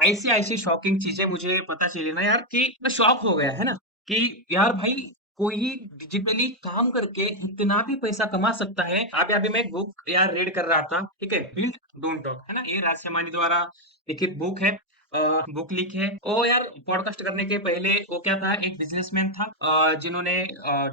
ऐसी ऐसी शॉकिंग चीजें मुझे पता चली ना यार कि मैं शॉक हो गया है ना कि यार भाई कोई डिजिटली काम करके इतना भी पैसा कमा सकता है। अभी अभी मैं एक बुक यार रीड कर रहा था, ठीक है, बिल्ड डोंट टॉक है ना, ये राजमानी द्वारा लिखित बुक है। बुक लिखी है वो यार। पॉडकास्ट करने के पहले वो क्या था, एक बिजनेसमैन था जिन्होंने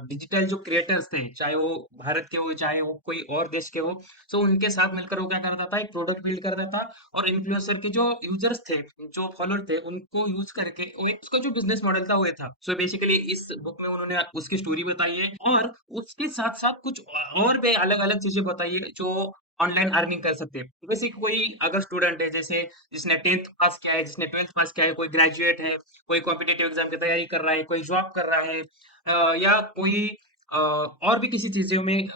डिजिटल जो क्रिएटर्स थे, चाहे वो भारत के हो चाहे वो कोई और देश के हो, सो उनके साथ मिलकर वो क्या करता था, एक प्रोडक्ट बिल्ड करता था और इन्फ्लुएंसर के जो यूजर्स थे, जो फॉलोअर थे, उनको यूज करके वो एक उसका जो बिजनेस मॉडल था वो ये था। सो बेसिकली इस बुक में उन्होंने उसकी स्टोरी बताई है और उसके साथ साथ कुछ और भी अलग अलग चीजें बताई है जो ऑनलाइन अर्निंग कर सकते हैं। जैसे कोई अगर स्टूडेंट है, जैसे जिसने 10th पास किया है, जिसने 12th पास किया है, कोई ग्रेजुएट है, कोई कॉम्पिटेटिव एग्जाम की तैयारी कर रहा है, कोई जॉब कर रहा है, या कोई और भी किसी चीजों में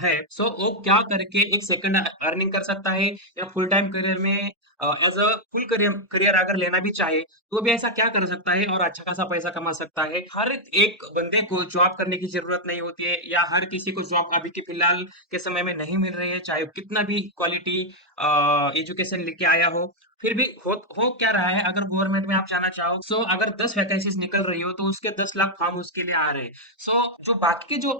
है, सो वो क्या करके एक सेकंड अर्निंग कर सकता है, या फुल टाइम करियर में as a full career career अगर लेना भी चाहे तो भी ऐसा क्या कर सकता है और अच्छा खासा पैसा कमा सकता है। हर एक बंदे को जॉब करने की जरूरत नहीं होती है, या हर किसी को जॉब अभी के फिलहाल के समय में नहीं मिल रही है, चाहे वो कितना भी क्वालिटी एजुकेशन लेके आया हो। फिर भी हो क्या रहा है, अगर गवर्नमेंट में आप जाना चाहो, सो अगर 10 वैकेंसीज निकल रही हो तो उसके 10 लाख फॉर्म उसके लिए आ रहे हैं। सो जो बाकी के जो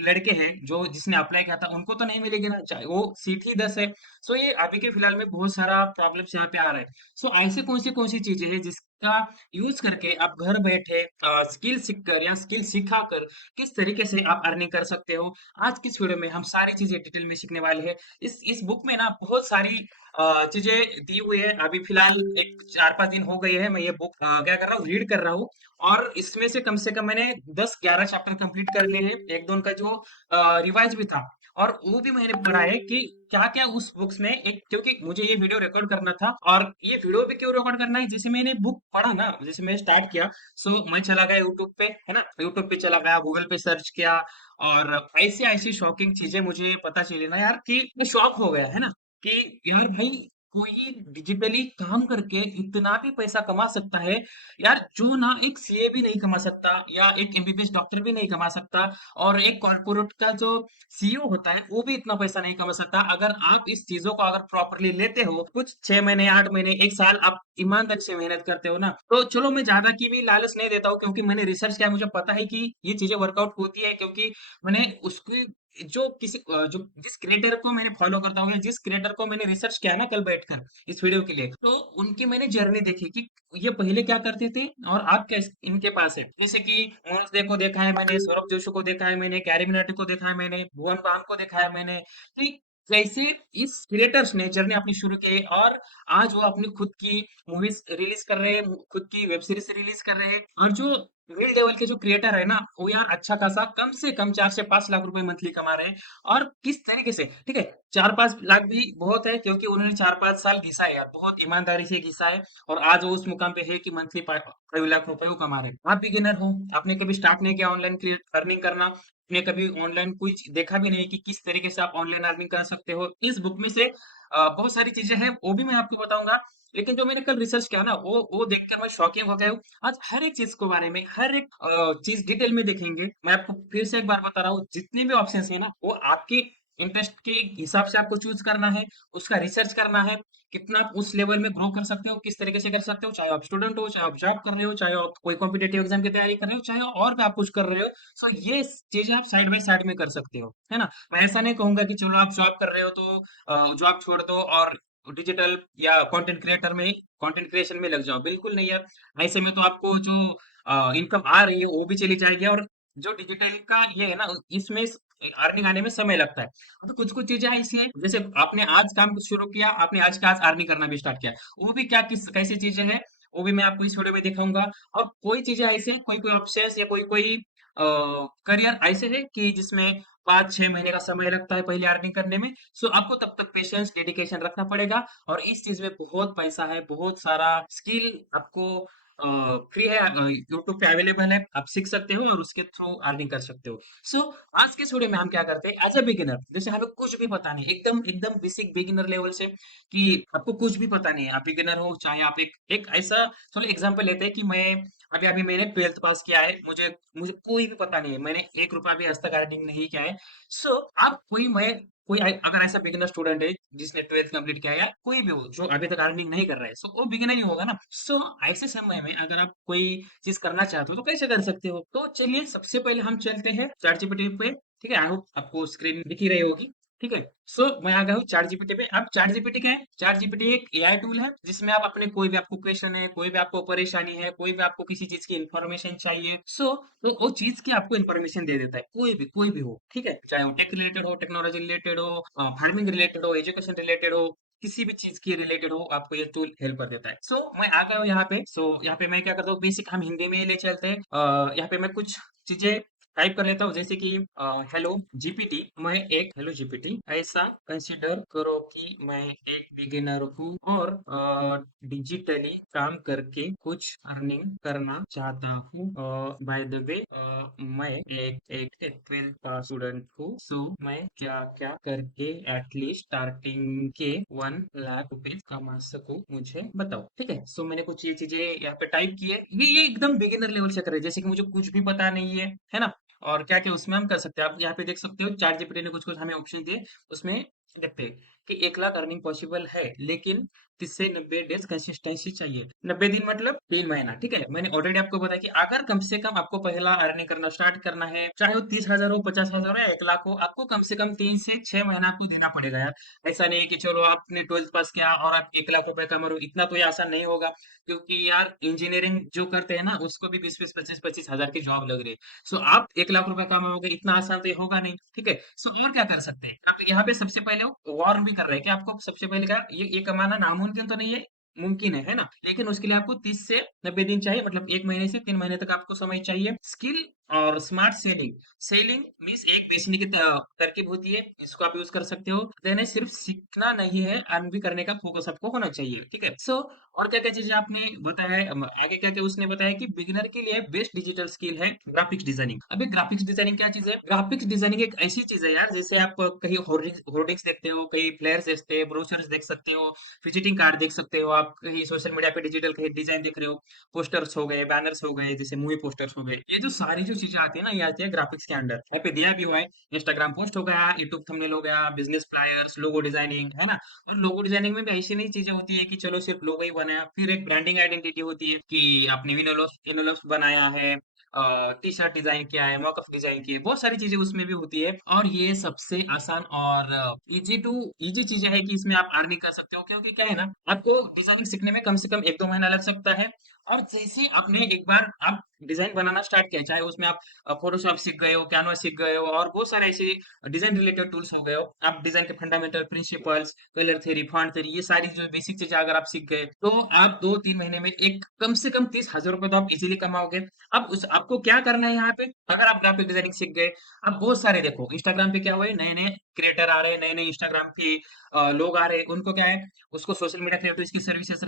लड़के हैं, जो जिसने अप्लाई किया था, उनको तो नहीं मिलेगी ना, चाहे वो सीट ही 10 है। सो ये अभी के फिलहाल में बहुत सारा प्रॉब्लम्स यहाँ पे आ रहा है। सो ऐसे कौन सी चीजें हैं जिसका यूज करके आप घर बैठे स्किल सीख कर या स्किल सिखा कर किस तरीके से आप अर्निंग कर सकते हो, आज की इस वीडियो में हम सारी चीजें डिटेल में सीखने वाले हैं। इस बुक में ना बहुत सारी चीजें दी हुई है। अभी फिलहाल एक 4-5 दिन हो गए हैं मैं ये बुक क्या कर रहा हूँ, रीड कर रहा हूँ। और इसमें से कम मैंने 10-11 चैप्टर कंप्लीट कर लिए हैं, एक दो उनका जो रिवाइज भी था। और वो भी मैंने पढ़ा है कि क्या क्या उस बुक्स में, एक क्योंकि मुझे ये वीडियो रिकॉर्ड करना था। और ये वीडियो भी क्यों रिकॉर्ड करना है, जैसे मैंने बुक पढ़ा ना, जैसे मैंने स्टार्ट किया, सो मैं चला गया यूट्यूब पे, है ना, यूट्यूब पे चला गया, गूगल पे सर्च किया, और ऐसी ऐसी शॉकिंग चीजें मुझे पता चली ना यार कि मैं शॉक हो गया है ना कि यार भाई कोई डिजिटली काम करके इतना भी पैसा कमा सकता है यार, जो ना एक सीए भी नहीं कमा सकता, या एक एमबीबीएस डॉक्टर भी नहीं कमा सकता, और एक कॉर्पोरेट का जो सीईओ होता है वो भी इतना पैसा नहीं कमा सकता। अगर आप इस चीजों को अगर प्रॉपरली लेते हो, कुछ 6 महीने, 8 महीने, एक साल आप ईमानदारी से मेहनत करते हो ना, तो चलो मैं ज्यादा की भी लालच नहीं देता हूँ, क्योंकि मैंने रिसर्च किया, मुझे पता है कि ये चीजें वर्कआउट होती है, क्योंकि मैंने उसकी जो जिस क्रिएटर को मैंने फॉलो करता हूँ, या जिस क्रिएटर को मैंने रिसर्च किया ना कल बैठकर इस वीडियो के लिए, तो उनकी मैंने जर्नी देखी कि ये पहले क्या करते थे और अब क्या इनके पास है। जैसे कि मोहन डे को देखा है मैंने, सौरभ जोशी को देखा है मैंने, कैरी मिनाटी को देखा है मैंने, भुवन बाम को देखा है मैंने, कि कैसे इस क्रिएटर्स ने जर्नी अपनी शुरू की, और आज वो अपनी खुद की मूवीज रिलीज कर रहे हैं, खुद की वेब सीरीज रिलीज कर रहे हैं। और जो मिड लेवल के जो क्रिएटर है ना, वो यार अच्छा खासा कम से कम 4 से 5 लाख रुपए मंथली कमा रहे हैं। और किस तरीके से, ठीक है, 4-5 लाख भी बहुत है, क्योंकि उन्होंने 4-5 साल घिसा है यार, बहुत ईमानदारी से घिसा है, और आज वो उस मुकाम पे है कि मंथली 5 लाख रुपए वो कमा रहे हैं। आप बिगिनर हो, आपने कभी स्टार्ट नहीं किया ऑनलाइन अर्निंग करना, आपने कभी ऑनलाइन कोई देखा भी नहीं कि किस तरीके से आप ऑनलाइन अर्निंग कर सकते हो, इस बुक में से बहुत सारी चीजें हैं, वो भी मैं आपको बताऊंगा। लेकिन जो मैंने कल रिसर्च किया ना, वो देखकर मैं शॉकिंग हो गया हूँ। आज हर एक चीज के बारे में, हर एक चीज डिटेल में देखेंगे। मैं आपको फिर से एक बार बता रहा हूँ, जितने भी ऑप्शंस है ना, वो आपके इंटरेस्ट के हिसाब से आपको चूज करना है, उसका रिसर्च करना है, कितना आप उस लेवल में ग्रो कर सकते हो, किस तरीके से कर सकते हो, चाहे आप स्टूडेंट हो, चाहे आप जॉब कर रहे हो, चाहे आप कोई कॉम्पिटेटिव एग्जाम की तैयारी कर रहे हो, चाहे और भी आप कुछ कर रहे हो। सो ये चीजें आप साइड बाय साइड में कर सकते हो, है ना। मैं ऐसा नहीं कहूंगा कि चलो आप जॉब कर रहे हो तो जॉब छोड़ दो और डिजिटल या कंटेंट क्रिएटर में, कंटेंट क्रिएशन में लग जाओ, बिल्कुल नहीं यार। ऐसे में तो आपको जो इनकम आ रही है वो भी चली जाएगी, और जो डिजिटल का ये है ना, इसमें अर्निंग आने में समय लगता है। तो कुछ कुछ चीजें ऐसी हैं, जैसे आपने आज काम कुछ शुरू किया, आपने आज का आज अर्निंग करना भी स्टार्ट किया, वो भी क्या किस कैसी चीजें हैं, वो भी मैं आपको इस वीडियो में दिखाऊंगा। और कोई चीजें ऐसी हैं, कोई कोई ऑप्शंस या कोई कोई करियर ऐसे है कि जिसमें 5-6 महीने का समय लगता है पहले अर्निंग करने में। सो आपको तब तक पेशेंस डेडिकेशन रखना पड़ेगा, और इस चीज में बहुत पैसा है, बहुत सारा स्किल आपको फ्री है, यूट्यूब पे अवेलेबल है, आप सीख सकते हो और उसके थ्रू अर्निंग कर सकते हो। सो आज के इस वीडियो में हम क्या करते हैं, एज अ बिगिनर, जैसे हमें कुछ भी पता नहीं, एकदम एकदम बेसिक बिगिनर लेवल से, कि आपको कुछ भी पता नहीं है, आप बिगिनर हो, चाहे आप एक एक ऐसा, चलो एग्जांपल लेते हैं कि मैं अभी अभी मैंने 12th पास किया है, मुझे मुझे कोई भी पता नहीं है, मैंने 1 रुपया भी आज तक अर्निंग नहीं किया है। सो आप कोई मैं कोई अगर ऐसा बिगिनर स्टूडेंट है जिसने 12th कंप्लीट किया है या कोई भी हो जो अभी तक अर्निंग नहीं कर रहा है, सो वो बिगिनर ही होगा ना। सो ऐसे समय में अगर आप कोई चीज करना चाहते हो तो कैसे कर सकते हो? तो चलिए सबसे पहले हम चलते हैं चैट जीपीटी पे। ठीक है, आई होप आपको स्क्रीन दिख ही रही होगी। ठीक है, सो मैं आ गया हूँ चैट जीपीटी पे। अब चैट जीपीटी क्या है? चैट जीपीटी एक एआई टूल है जिसमें आप अपने कोई भी आपको क्वेश्चन है, कोई भी आपको परेशानी है, कोई भी आपको किसी चीज की इंफॉर्मेशन चाहिए, सो तो वो चीज की आपको इन्फॉर्मेशन दे देता है, कोई भी हो। ठीक है, चाहे वो टेक रिलेटेड हो, टेक्नोलॉजी रिलेटेड हो, फार्मिंग रिलेटेड हो, एजुकेशन रिलेटेड हो, किसी भी चीज की रिलेटेड हो, आपको ये टूल हेल्प कर देता है। सो मैं आ गया हूँ यहाँ पे। सो यहाँ पे मैं क्या करता हूँ, बेसिक हम हिंदी में ही ले चलते हैं। यहाँ पे मैं कुछ चीजें टाइप कर लेता हूँ, जैसे कि हेलो जीपीटी, मैं एक हेलो जीपीटी, ऐसा कंसिडर करो कि मैं एक बिगिनर हूँ और डिजिटली काम करके कुछ अर्निंग करना चाहता हूँ। बाय द वे, मैं एक 12th पास स्टूडेंट हूँ, सो मैं क्या क्या करके एटलीस्ट स्टार्टिंग के 1 लाख रुपए कमा सकूँ, मुझे बताओ। ठीक है, सो मैंने कुछ ये चीजें यहाँ पे टाइप की है। ये एकदम बिगिनर लेवल से कर रहे हैं, जैसे कि मुझे कुछ भी पता नहीं है ना। और क्या क्या उसमें हम कर सकते हैं, आप यहाँ पे देख सकते हो चैट जीपीटी ने कुछ कुछ हमें ऑप्शन दिए। उसमें देखते हैं कि 1 लाख अर्निंग पॉसिबल है, लेकिन 30 से 90 डेज कंसिस्टेंसी चाहिए। 90 दिन मतलब 3 महीना। ठीक है, मैंने ऑलरेडी आपको बताया कि अगर कम से कम आपको पहला अर्निंग करना स्टार्ट करना है, चाहे वो 30,000 हो, 50,000 हो या 1 लाख हो, आपको कम से कम 3 से 6 महीना आपको देना पड़ेगा यार। ऐसा नहीं है कि चलो आपने 12th पास किया और आप 1 लाख रुपए कमा रहे हो, इतना तो ये आसान नहीं होगा। क्योंकि यार इंजीनियरिंग जो करते हैं ना, उसको भी 20-20, 25-25 हजार की जॉब लग रही है। सो आप 1 लाख रुपए कमाओगे, इतना आसान तो ये होगा नहीं। ठीक है, सो और क्या कर सकते हैं आप यहाँ पे? सबसे पहले वार्न भी कर रहे हैं कि आपको सबसे पहले क्या, ये कमाना नामुमकिन तो नहीं है, मुमकिन है ना। लेकिन उसके लिए आपको 30 से 90 दिन चाहिए, मतलब 1 महीने से 3 महीने तक आपको समय चाहिए। स्किल और स्मार्ट सेलिंग। सेलिंग मीन्स एक बेचने की तरकीब होती है, इसको आप यूज कर सकते हो। देने सिर्फ सीखना नहीं है, अर्न भी करने का फोकस आपको होना चाहिए। ठीक है, सो और क्या क्या चीजें आपने बताया है, आगे क्या क्या उसने बताया कि बिगिनर के लिए बेस्ट डिजिटल स्किल है ग्राफिक्स डिजाइनिंग। अभी ग्राफिक्स डिजाइनिंग क्या चीज है? ग्राफिक्स डिजाइनिंग एक ऐसी चीज है यार, जैसे आप कहीं होर्डिंग्स देखते हो, कहीं फ्लेयर्स देखते हो, ब्रोशर्स देख सकते हो, विजिटिंग कार्ड देख सकते हो, आप कहीं सोशल मीडिया पे डिजिटल कहीं डिजाइन देख रहे हो, पोस्टर्स हो गए, बैनर्स हो गए, जैसे मूवी पोस्टर्स हो गए, ये जो सारी जो चीजें आती है ना, ये आती है ग्राफिक्स के अंडर। यहाँ पे दिया भी हुआ है, इंस्टाग्राम पोस्ट हो गया, यूट्यूब थंबनेल हो गया, बिजनेस फ्लायर्स, लोगो डिजाइनिंग, है ना। और लोगो डिजाइनिंग में भी ऐसी नई चीजें होती है कि चलो सिर्फ लोगो ही बनाया, फिर एक ब्रांडिंग आइडेंटिटी होती है कि आपने विनोलोस इनोलोस बनाया है, टी शर्ट डिजाइन किया है, मॉकअप डिजाइन किए, बहुत सारी चीजें उसमें भी होती है। और ये सबसे आसान और इजी चीजें है कि इसमें आप अर्निंग कर सकते हो, क्योंकि क्या है ना, आपको डिजाइनिंग सीखने में कम से कम 1-2 महीना लग सकता है। और जैसे ही आपने एक बार आप डिजाइन बनाना स्टार्ट किया, चाहे उसमें आप फोटोशॉप सीख गए हो, कैनवा सीख गए हो, और बहुत सारे ऐसे डिजाइन रिलेटेड टूल्स हो गए हो, आप डिजाइन के fundamental principles, colour theory, font theory, ये सारी जो बेसिक चीजें अगर आप सीख गए, तो आप 2-3 महीने में एक कम से कम 30,000 रुपए तो आप इजीली कमाओगे। अब उस आपको क्या करना है यहाँ पे, अगर आप ग्राफिक डिजाइनिंग सीख गए, अब बहुत सारे देखो इंस्टाग्राम पे क्या हुआ है, नए नए क्रिएटर आ रहे हैं, नए नए इंस्टाग्राम पे लोग आ रहे हैं, उनको क्या है, उसको सोशल मीडिया क्रिएटर्स की सर्विसेज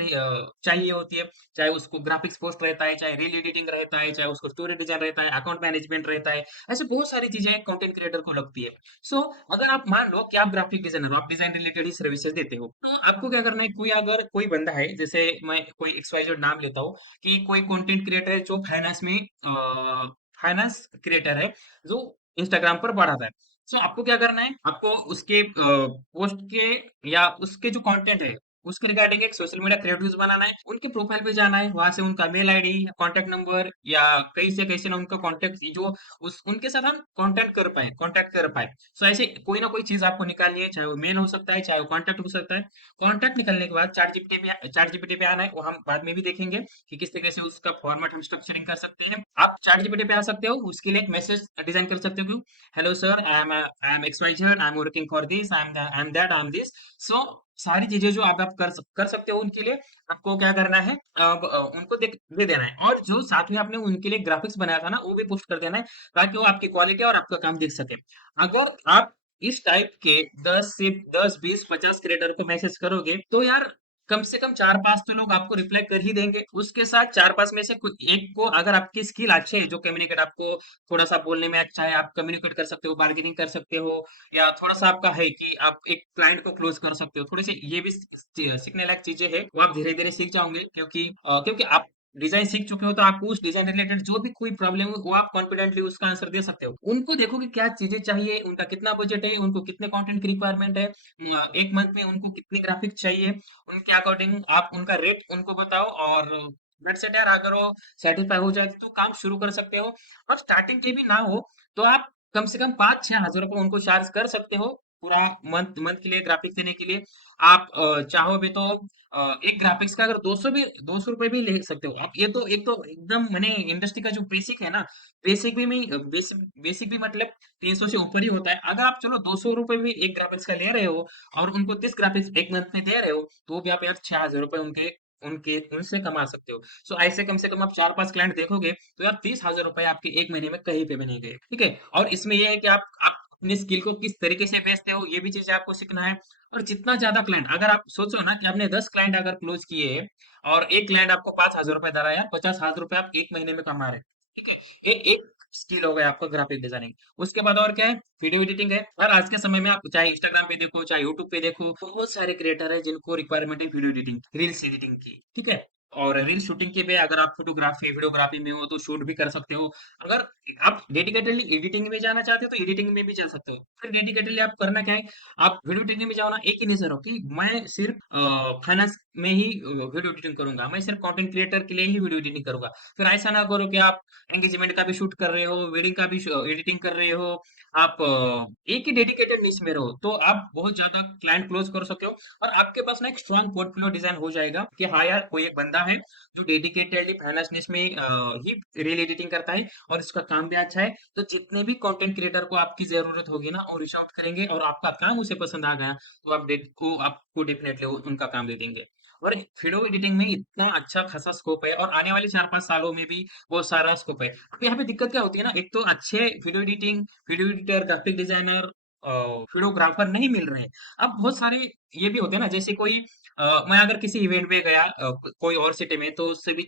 चाहिए होती है। चाहे उसको ग्राफिक्स पोस्ट रहता है, चाहे रील एडिटिंग रहता है, चाहे उसको स्टोरी डिजाइन रहता है, अकाउंट मैनेजमेंट रहता है, ऐसे बहुत सारी चीजें कंटेंट क्रिएटर को लगती है। सो अगर आप मान लो कि आप ग्राफिक डिजाइनर हो, आप डिजाइन रिलेटेड ही सर्विसेज देते हो, तो आपको क्या करना है, कोई अगर कोई बंदा है, जैसे मैं कोई एक्सवाइजेड नाम लेता हूँ, कि कोई कंटेंट क्रिएटर है जो फाइनेंस में फाइनेंस क्रिएटर है, जो इंस्टाग्राम पर बढ़ाता है। सो आपको क्या करना है, आपको उसके पोस्ट के या उसके जो कंटेंट है उसके रिगार्डिंग एक सोशल मीडिया क्रिएटिव्स बनाना है, उनके प्रोफाइल पे जाना है, वहां से उनका मेल आईडी, कांटेक्ट नंबर, या कहीं से कैसे ना उनका कांटेक्ट जो उस उनके साथ हम कांटेक्ट कर पाए। सो ऐसे कोई ना कोई चीज आपको निकालनी है, चाहे वो मेल हो सकता है, चाहे वो कांटेक्ट हो सकता है। कांटेक्ट निकलने के बाद चैट जीपीटी पे आना है, वो हम बाद में भी देखेंगे कि किस तरीके से उसका फॉर्मेट हम स्ट्रक्चरिंग कर सकते हैं। आप चैट जीपीटी पे आ सकते हो, उसके लिए एक मैसेज डिजाइन कर सकते हो, hello sir, I am XYZ, I am working for this, I am that, I am this. So सारी चीजें जो आप कर सकते हो उनके लिए, आपको क्या करना है, अब उनको दे देना है, और जो साथ में आपने उनके लिए ग्राफिक्स बनाया था ना, वो भी पोस्ट कर देना है, ताकि वो आपकी क्वालिटी और आपका काम देख सके। अगर आप इस टाइप के 10 20 50 क्रिएटर को मैसेज करोगे, तो यार कम से कम 4-5 तो लोग आपको रिप्लाई कर ही देंगे। उसके साथ 4-5 में से कोई एक को, अगर आपकी स्किल अच्छी है, जो कम्युनिकेट आपको थोड़ा सा बोलने में अच्छा है, आप कम्युनिकेट कर सकते हो, बार्गेनिंग कर सकते हो, या थोड़ा सा आपका है कि आप एक क्लाइंट को क्लोज कर सकते हो, थोड़ी सी ये भी सीखने लायक चीजें हैं, वो आप धीरे धीरे सीख जाओगे, क्योंकि आप डिजाइन सीख चुके हो तो आपको उस डिजाइन रिलेटेड जो भी कोई प्रॉब्लम हो वो आप कॉन्फिडेंटली उसका आंसर दे सकते हो। उनको देखो कि क्या चीजें चाहिए, उनका कितना बजट है, उनको कितने कंटेंट की रिक्वायरमेंट है, एक मंथ में उनको कितनी ग्राफिक चाहिए, उनके अकॉर्डिंग आप उनका रेट उनको बताओ, और दैट्स इट यार। अगर वो सेटिस्फाई हो जाए तो काम शुरू कर सकते हो। और स्टार्टिंग के भी ना हो तो आप कम से कम 5-6 हज़ार रुपये उनको चार्ज कर सकते हो पूरा मंथ मंथ के लिए ग्राफिक्स देने के लिए। आप चाहो भी तो एक ग्राफिक्स का अगर 200 रुपए भी ले सकते हो आप। ये तो एक तो एकदम मैंने इंडस्ट्री का जो बेसिक है ना, बेसिक भी मैं बेसिक भी मतलब 300 से ऊपर ही होता है। अगर आप चलो 200 रुपए भी एक ग्राफिक्स का ले रहे हो और उनको 30 ग्राफिक्स एक मंथ में दे रहे हो, तो भी आप यार 6 हज़ार रुपए उनके उनके उनसे कमा सकते हो। सो ऐसे कम से कम आप 4-5 क्लाइंट देखोगे तो यार 30 हज़ार रुपए आपके एक महीने में कहीं पे भी नहीं गए, ठीक है। और इसमें यह है कि आप अपने स्किल को किस तरीके से बेचते हो, ये भी चीजें आपको सीखना है। और जितना ज्यादा क्लाइंट, अगर आप सोचो ना कि आपने 10 क्लाइंट अगर क्लोज किए और एक क्लाइंट आपको 5 हज़ार रुपए दे रहा है, यार 50 हज़ार रुपए आप एक महीने में कमा रहे हैं, ठीक है। ये एक स्किल हो गया आपका ग्राफिक डिजाइनिंग। उसके बाद और क्या है, वीडियो एडिटिंग है। और आज के समय में आप चाहे इंस्टाग्राम पे देखो चाहे यूट्यूब पे देखो, बहुत सारे क्रिएटर है जिनको रिक्वायरमेंट है वीडियो एडिटिंग, रील्स एडिटिंग की, ठीक है। और रील शूटिंग के भी अगर आप फोटोग्राफी वीडियोग्राफी में हो तो शूट भी कर सकते हो। अगर आप डेडिकेटेडली एडिटिंग में जाना चाहते हो तो एडिटिंग में भी जा सकते हो। फिर डेडिकेटेडली आप करना क्या है, आप वीडियो एडिटिंग में जाओ ना, एक ही नहीं सर हो कि मैं सिर्फ फाइनेंस में ही वीडियो एडिटिंग करूंगा, मैं सिर्फ कंटेंट क्रिएटर के लिए ही वीडियो एडिटिंग करूंगा। फिर ऐसा ना करो कि आप एंगेजमेंट का भी शूट कर रहे हो, वेडिंग का भी एडिटिंग कर रहे हो। आप एक ही डेडिकेटेड निश में रहो तो आप बहुत ज्यादा क्लाइंट क्लोज कर सकते हो। और आपके पास ना एक स्ट्रॉन्ग पोर्टफोलियो डिजाइन हो जाएगा कि हाँ यार कोई एक बंदा है जो डेडिकेटेडली फाइनेंस निश में ही रील एडिटिंग करता है और इसका काम भी अच्छा है। तो जितने भी कंटेंट क्रिएटर को आपकी जरूरत होगी ना और रीच आउट करेंगे और आपका काम उसे पसंद आ गया, तो आपको डेफिनेटली उनका काम दे देंगे। और वीडियो एडिटिंग में इतना अच्छा खासा स्कोप है और आने वाले 4-5 सालों में भी बहुत सारा स्कोप है। अब यहाँ पे दिक्कत क्या होती है ना, एक तो अच्छे video editor, graphic designer, videographer नहीं मिल रहे हैं। अब बहुत सारे ये भी होते हैं ना, जैसे कोई मैं अगर किसी इवेंट में गया कोई और सिटी में, तो उससे भी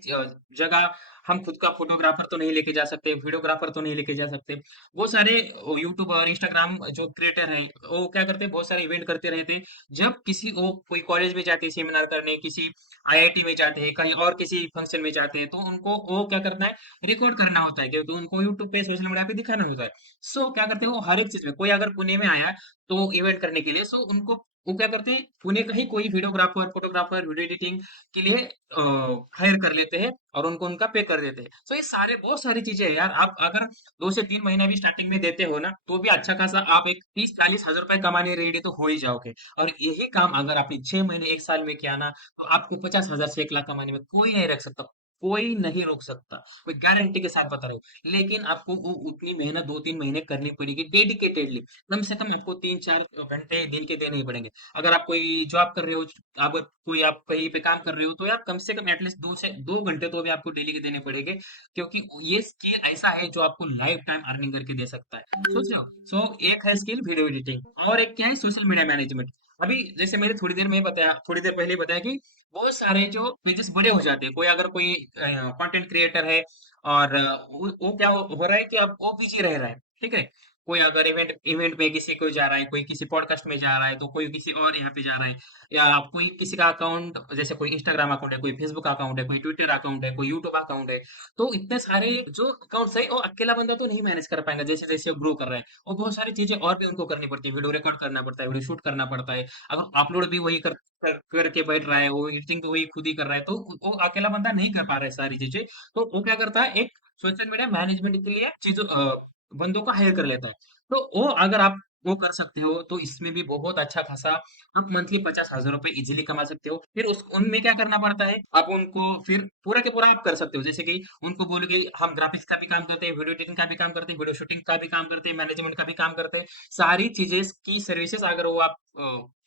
जगह हम खुद का फोटोग्राफर तो नहीं लेके जा सकते, वीडियोग्राफर तो नहीं लेके जा सकते। बहुत सारे यूट्यूबर, इंस्टाग्राम जो क्रिएटर हैं, वो क्या करते हैं, बहुत सारे इवेंट करते रहते हैं। जब किसी वो कोई कॉलेज में जाते हैं सेमिनार करने, किसी आईआईटी में जाते हैं, कहीं और किसी फंक्शन में जाते हैं, तो उनको वो क्या करना है, रिकॉर्ड करना होता है, क्योंकि उनको यूट्यूब पे सोशल मीडिया पे दिखाना होता है। सो क्या करते हैं वो, हर एक चीज में, कोई अगर पुणे में आया तो इवेंट करने के लिए, सो उनको वो क्या करते हैं, पुणे का ही कोई वीडियोग्राफर, फोटोग्राफर, वीडियो एडिटिंग के लिए हायर कर लेते हैं और उनको उनका पे कर देते हैं। सो ये सारे बहुत सारी चीजें हैं यार। आप अगर 2 से 3 महीना भी स्टार्टिंग में देते हो ना, तो भी अच्छा खासा आप एक 30-40 हज़ार रुपए कमाने रेडी तो हो ही जाओगे। और यही काम अगर आपने 6 महीने 1 साल में किया ना, तो आपको 50 हज़ार से 1 लाख कमाने में कोई नहीं रख सकता, कोई नहीं रोक सकता, कोई गारंटी के साथ बता रहा हूँ। लेकिन आपको वो उतनी मेहनत 2-3 महीने करनी पड़ेगी डेडिकेटेडली। कम से कम आपको 3-4 घंटे दिन के देने ही पड़ेंगे। अगर आप कोई जॉब कर रहे हो, अगर कोई आप कहीं पे काम कर रहे हो, तो यार कम से कम एटलीस्ट 2 घंटे तो भी आपको डेली के देने पड़ेंगे, क्योंकि ये स्किल ऐसा है जो आपको लाइफ टाइम अर्निंग करके दे सकता है। सोच रहे हो। सो एक है स्किल वीडियो एडिटिंग, और एक क्या है, सोशल मीडिया मैनेजमेंट। अभी जैसे मैंने थोड़ी देर पहले बताया कि बहुत सारे जो पेजेस बड़े हो जाते हैं, कोई अगर कोई कंटेंट क्रिएटर है और वो क्या हो रहा है कि अब वो बिजी रह रहा है, ठीक है। कोई अगर इवेंट इवेंट में किसी को जा रहा है, कोई किसी पॉडकास्ट में जा रहा है, तो कोई किसी और यहाँ पे जा रहा है, या कोई किसी का अकाउंट, जैसे कोई इंस्टाग्राम अकाउंट है, कोई फेसबुक अकाउंट है, कोई ट्विटर अकाउंट है, कोई यूट्यूब अकाउंट है। तो इतने सारे जो अकाउंट्स है, वो अकेला बंदा तो नहीं मैनेज कर पाएगा, जैसे जैसे वो ग्रो कर रहा है। और बहुत सारी चीजें और भी उनको करनी पड़ती है, वीडियो रिकॉर्ड करना पड़ता है, वीडियो शूट करना पड़ता है। अगर अपलोड भी वही करके बैठ रहा है, वो एडिटिंग तो वही खुद ही कर रहा है, तो वो अकेला बंदा नहीं कर पा रहा है सारी चीजें। तो वो क्या करता है, एक सोशल मीडिया मैनेजमेंट के लिए चीजों बंदों को हायर कर लेता है। तो वो अगर आप वो कर सकते हो, तो इसमें भी बहुत अच्छा खासा आप मंथली 50 हज़ार रुपए इजीली कमा सकते हो। फिर उस उनमें क्या करना पड़ता है, आप उनको फिर पूरा के पूरा आप कर सकते हो। जैसे कि उनको बोलो कि हम ग्राफिक्स का भी काम करते हैं, वीडियो एडिटिंग का भी काम करते हैं, वीडियो शूटिंग का भी काम करते हैं, मैनेजमेंट का भी काम करते हैं। सारी चीजें की सर्विसेज अगर वो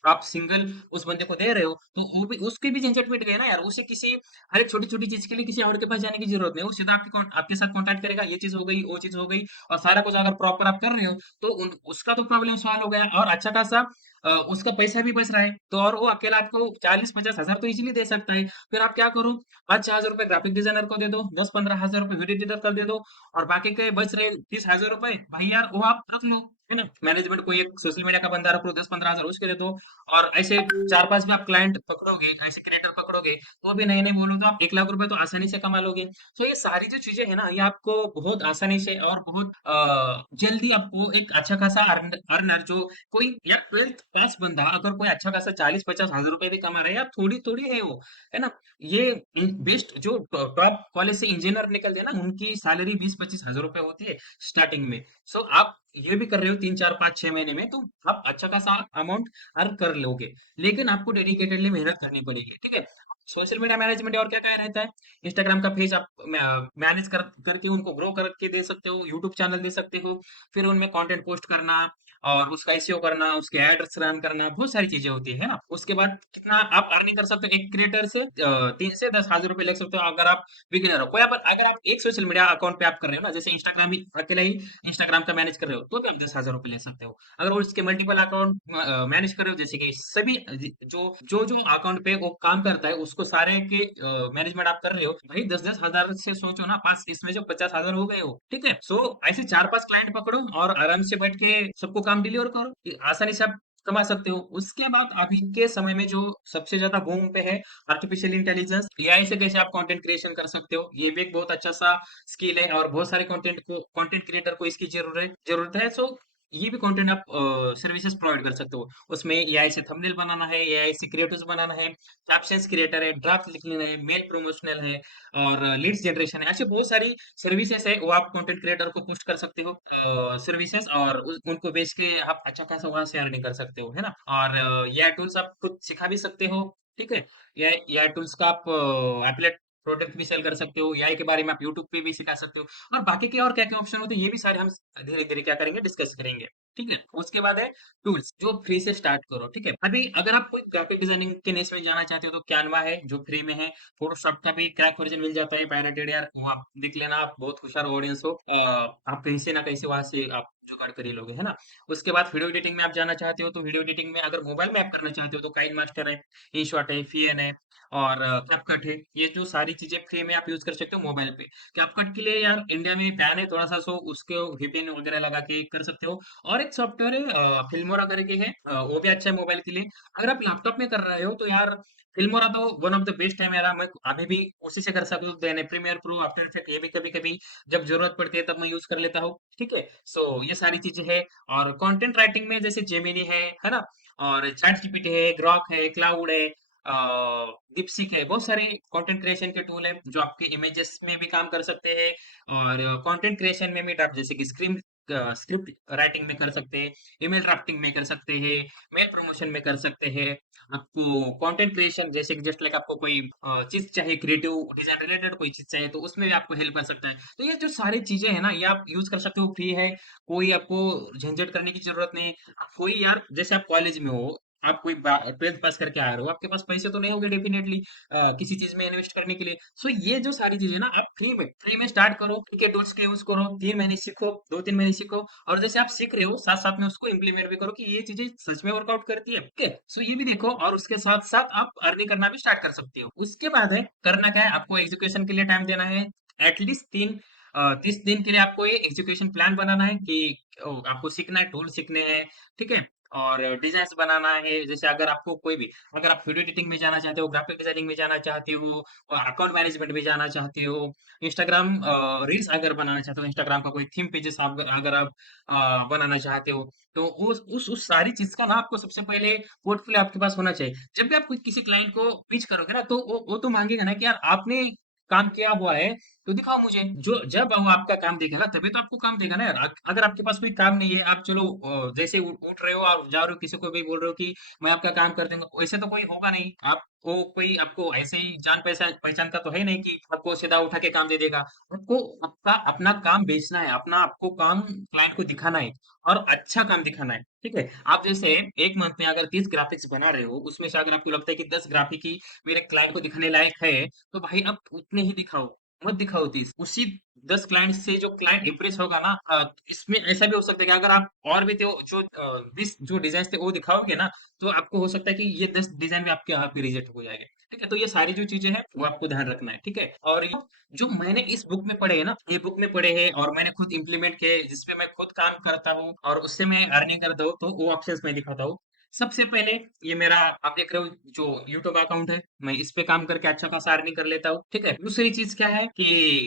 आप सिंगल उस बंदे को दे रहे हो, तो वो भी उसके भी झंझट मिट गए ना यार। उसे किसी हर एक छोटी छोटी चीज के लिए किसी और के पास जाने की जरूरत नहीं, वो सीधा आपके साथ कांटेक्ट करेगा, ये चीज हो गई, वो चीज हो गई। और सारा कुछ अगर प्रॉपर आप कर रहे हो, तो उसका तो प्रॉब्लम सॉल्व हो गया, और अच्छा खासा उसका पैसा भी बच रहा है। तो और वो अकेला आपको 40-50 हज़ार तो इजीली दे सकता है। फिर आप क्या करो, 5-6 हज़ार रुपए ग्राफिक डिजाइनर को दे दो, 10-15 हज़ार रुपए वीडियो एडिटर कर दे दो, और बाकी के बच रहे 30 हज़ार रुपए, भाई यार वो आप रख लो। है ना? मैनेजमेंट कोई एक सोशल मीडिया का बंदा रख लो, 10-15 हजार उसके दे दो। और ऐसे 4-5 भी आप क्लाइंट पकड़ोगे, ऐसे क्रिएटर पकड़ोगे, तो भी नए नए बोलो तो आप 1 लाख रुपए तो आसानी से कमा लोगे। तो ये सारी जो चीजें है ना, ये आपको बहुत आसानी से और बहुत जल्दी आपको एक अच्छा खासा अर्नर जो कोई यार 12th पास बंदा अगर कोई अच्छा खासा 40-50 हजार रुपए भी कमा रहा है यार, थोड़ी थोड़ी है वो, है ना? ये बेस्ट जो टॉप कॉलेज से इंजीनियर निकलते हैं ना, उनकी सैलरी 20-25 हजार रुपए होती है स्टार्टिंग में। सो आप ये भी कर रहे हो 3-4-5-6 महीने में, तो आप अच्छा खासा अमाउंट अर्न कर लोगे। लेकिन आपको डेडिकेटेडली मेहनत करनी पड़ेगी, ठीक है? सोशल मीडिया मैनेजमेंट और क्या क्या रहता है? इंस्टाग्राम का पेज आप मैनेज करके उनको ग्रो करके दे सकते हो, यूट्यूब चैनल दे सकते हो, फिर उनमें कंटेंट पोस्ट करना और उसका एसईओ करना, उसके एड्स रन करना, बहुत सारी चीजें होती है ना? उसके बाद कितना आप अर्निंग कर सकते हो एक क्रिएटर से, 3 से 10 हजार रुपए ले सकते हो अगर आप बिगिनर हो। कोई अगर आप एक सोशल मीडिया अकाउंट पे आप कर रहे हो ना, जैसे इंस्टाग्राम ही अकेला ही इंस्टाग्राम का मैनेज कर रहे हो, तो भी आप 10 हजार रुपए ले सकते हो। अगर वो उसके मल्टीपल अकाउंट मैनेज कर रहे हो, जैसे कि सभी जो अकाउंट पे वो काम करता है उसको सारे के मैनेजमेंट आप कर रहे हो, भाई 10-10 हजार से सोचो ना, पांच इसमें जो 50 हजार हो गए हो, ठीक है? सो ऐसे 4-5 क्लाइंट पकड़ो और आराम से बैठ के सबको काम डिलीवर करो, आसानी से आप कमा सकते हो। उसके बाद अभी के समय में जो सबसे ज्यादा बूम पे है, आर्टिफिशियल इंटेलिजेंस, एआई से कैसे आप कंटेंट क्रिएशन कर सकते हो, ये भी एक बहुत अच्छा सा स्किल है और बहुत सारे कंटेंट क्रिएटर को इसकी जरूरत है। सो ये भी कंटेंट आप सर्विसेज प्रोवाइड कर सकते हो। उसमें एआई से थंबनेल बनाना है, एआई से क्रिएटिव्स बनाना है, कैप्शंस क्रिएटर है, ड्राफ्ट लिखना है, मेल प्रमोशनल है और लीड्स जनरेशन है। ऐसे बहुत सारी सर्विसेज है, वो आप कंटेंट क्रिएटर को पोस्ट कर सकते हो सर्विसेज, और उनको बेच के आप अच्छा खासा वहां से अर्निंग कर सकते हो, है ना? और ये टूल्स आप खुद सिखा भी सकते हो, ठीक है? ये टूल्स का आप एफिलिएट प्रोडक्ट भी सेल कर सकते हो, एआई के बारे में आप यूट्यूब पे भी सिखा सकते हो। और बाकी के और क्या क्या ऑप्शन होते हैं, ये भी सारे हम धीरे धीरे क्या करेंगे, डिस्कस करेंगे, ठीक है? उसके बाद है टूल्स, जो फ्री से स्टार्ट करो, ठीक है? अभी अगर आप कोई ग्राफिक डिजाइनिंग के नेस में जाना चाहते हो तो कैनवा है जो फ्री में है। फोटोशॉप का भी क्रैक वर्जन मिल जाता है पायरेटेड, यार वो आप देख लेना, आप बहुत होशियार ऑडियंस हो, आप कहीं से ना कहीं से वहां से आप जुगाड़ कर ही लोगे, है ना? उसके बाद वीडियो एडिटिंग में आप जाना चाहते हो तो वीडियो एडिटिंग में अगर मोबाइल में आप करना चाहते हो तो काइन मास्टर है, InShot है, Fien है और कैपकट है। ये जो सारी चीजें फ्री में आप यूज कर सकते हो मोबाइल पे। कैपकट के लिए यार इंडिया में बैन है थोड़ा सा, सो उसके VPN वगैरह लगा के कर सकते हो। और एक सॉफ्टवेयर है फिल्मोरा करके है, वो भी अच्छा है मोबाइल के लिए। अगर आप लैपटॉप में कर रहे हो तो यार फिल्मोरा तो वन ऑफ द बेस्ट है मेरा, मैं अभी भी उसी से कर सकता हूँ। Then Premiere Pro, After Effect, ये भी कभी कभी जब जरूरत पड़ती है तब मैं यूज कर लेता हूँ, ठीक है? सो ये सारी चीजें है। और कंटेंट राइटिंग में जैसे जेमिनी है ना? और चैट जीपीटी है, ग्रॉक है, क्लाउड है, डीपसीक है, बहुत सारे कंटेंट क्रिएशन के टूल है जो आपके इमेजेस में भी काम कर सकते हैं। और कंटेंट क्रिएशन में भी आप जैसे कि स्क्रिप्ट राइटिंग में कर सकते हैं, ईमेल ड्राफ्टिंग में कर सकते हैं, मेल प्रमोशन में कर सकते हैं। आपको कंटेंट क्रिएशन जैसे कि जस्ट लाइक आपको कोई चीज चाहिए, क्रिएटिव डिजाइन रिलेटेड कोई चीज चाहिए, तो उसमें भी आपको हेल्प कर सकता है। तो ये जो सारी चीजें है ना, ये आप यूज कर सकते हो, फ्री है, कोई आपको झंझट करने की जरूरत नहीं। कोई यार जैसे आप कॉलेज में हो, आप कोई 12th पास करके आ रहे हो, आपके पास पैसे तो नहीं होंगे डेफिनेटली किसी चीज में इन्वेस्ट करने के लिए। सो ये जो सारी चीजें ना, आप फ्री में स्टार्ट करो, ठीक है? टूल्स के यूज करो, 3 महीने सीखो, 2-3 महीने सीखो, और जैसे आप सीख रहे हो साथ साथ में उसको इम्प्लीमेंट भी करो कि ये चीजें सच में वर्कआउट करती है, ठीक है? सो ये भी देखो, और उसके साथ साथ आप अर्निंग करना भी स्टार्ट कर सकते हो। उसके बाद है करना क्या है, आपको एजुकेशन के लिए टाइम देना है। एटलीस्ट 30 दिन के लिए आपको ये एजुकेशन प्लान बनाना है कि आपको सीखना है, टूल सीखने हैं, ठीक है? और डिजाइन बनाना है, जैसे अगर आपको कोई भी, अगर आप वीडियो एडिटिंग में जाना चाहते हो, ग्राफिक डिजाइनिंग में जाना चाहते हो, और अकाउंट मैनेजमेंट में जाना चाहते हो, इंस्टाग्राम रील्स अगर बनाना चाहते हो, इंस्टाग्राम का कोई थीम पेजेस आप अगर आप बनाना चाहते हो, तो उस सारी चीज का ना आपको सबसे पहले पोर्टफोलियो आपके पास होना चाहिए। जब भी आप कोई किसी क्लाइंट को पिच करोगे ना, तो वो तो मांगेगा ना कि यार आपने काम किया हुआ है तो दिखाओ मुझे। जो जब वो आपका काम देखेगा ना, तभी तो आपको काम देगा ना यार। अगर आपके पास कोई काम नहीं है, आप चलो जैसे उठ रहे हो और जा रहे हो, किसी को भी बोल रहे हो कि मैं आपका काम कर दूंगा, वैसे तो कोई होगा नहीं। आप वो कोई आपको ऐसे ही जान पहचान पहचान का तो है नहीं कि आपको सीधा उठा के काम दे देगा। आपको आपका अपना काम बेचना है, अपना आपको काम क्लाइंट को दिखाना है, और अच्छा काम दिखाना है, ठीक है? आप जैसे एक मंथ में अगर 30 ग्राफिक्स बना रहे हो, उसमें से अगर आपको लगता है कि 10 ग्राफिक ही मेरे क्लाइंट को दिखाने लायक है, तो भाई आप उतने ही दिखाओ, मत दिखाओ 30। उसी 10 क्लाइंट से जो क्लाइंट इंप्रेस होगा ना, इसमें ऐसा भी हो सकता है कि अगर आप और भी जो 20 जो डिजाइन थे वो दिखाओगे ना, तो आपको हो सकता है कि ये 10 डिजाइन भी आपके यहाँ पे रिजेक्ट हो जाएंगे। ठीक है, तो ये सारी जो चीजें हैं वो आपको ध्यान रखना है, ठीक है। और ये जो मैंने इस बुक में पढ़े हैं ना, ये बुक में पढ़े हैं और मैंने खुद इम्प्लीमेंट किए, जिसपे मैं खुद काम करता हूँ और उससे मैं अर्निंग करता हूँ, तो वो ऑप्शंस मैं दिखाता हूँ। सबसे पहले ये मेरा, आप देख रहे हो जो यूट्यूब अकाउंट है, मैं इस पे काम करके अच्छा खासा अर्निंग कर लेता हूँ, ठीक है। दूसरी चीज क्या है कि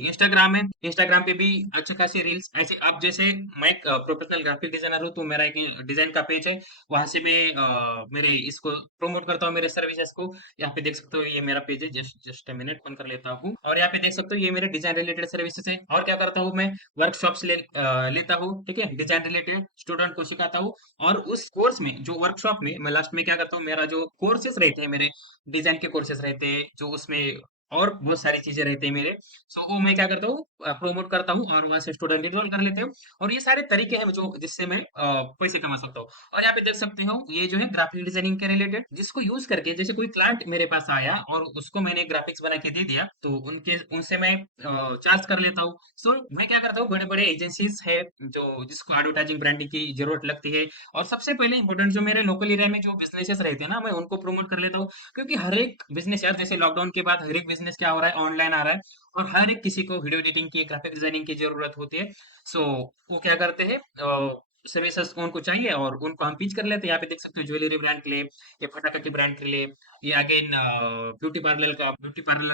इंस्टाग्राम है, इंस्टाग्राम पे भी अच्छे खासी रील्स ऐसे, अब जैसे मैं एक प्रोफेशनल ग्राफिक डिजाइनर हूँ, तो मेरा एक डिजाइन का पेज है, वहां से मैं मेरे इसको प्रमोट करता हूँ, मेरे सर्विसेज को। यहाँ पे देख सकते हो ये मेरा पेज है, जस्ट जस्ट मिनट ओपन कर लेता हूँ, और यहाँ पे देख सकते हो ये मेरे डिजाइन रिलेटेड सर्विसेज है। और क्या करता हूँ मैं, वर्कशॉप्स लेता हूँ, ठीक है, डिजाइन रिलेटेड स्टूडेंट को सिखाता हूँ। और उस कोर्स में, जो वर्कशॉप में, मैं लास्ट में क्या करता हूँ, मेरा जो कोर्सेज रहते हैं, मेरे डिजाइन के कोर्सेज रहते हैं, जो उसमें और बहुत सारी चीजें रहती है मेरे, सो वो मैं क्या करता हूँ, प्रोमोट करता हूँ और वहां से स्टूडेंट एनरोल कर लेते हो। और ये सारे तरीके हैं जो, जिससे मैं पैसे कमा सकता हूँ। और यहाँ पे देख सकते हो ये जो है ग्राफिक डिजाइनिंग के रिलेटेड, जिसको यूज करके जैसे कोई क्लाइंट मेरे पास आया और उसको मैंने ग्राफिक्स बना के दे दिया, तो उनके उनसे मैं चार्ज कर लेता हूँ। सो मैं क्या करता हूँ, बड़े बड़े एजेंसीज है जो, जिसको एडवर्टाइजिंग ब्रांडिंग की जरूरत लगती है, और सबसे पहले इंपॉर्टेंट जो मेरे लोकल एरिया में जो बिजनेसेस रहते हैं ना, मैं उनको प्रमोट कर लेता हूँ। क्योंकि हर एक बिजनेस यार, जैसे लॉकडाउन के बाद हर एक बिजनेस क्या हो रहा है, ऑनलाइन आ रहा है, और हर एक किसी को वीडियो एडिटिंग की, ग्राफिक डिजाइनिंग की जरूरत होती है। सो वो क्या करते हैं, सर्विसेज उनको चाहिए और उनको हम पिच कर लेते हैं। यहाँ पे देख सकते हो ज्वेलरी ब्रांड के लिए, ये फटाका के ब्रांड के लिए, ये अगेन ब्यूटी पार्लर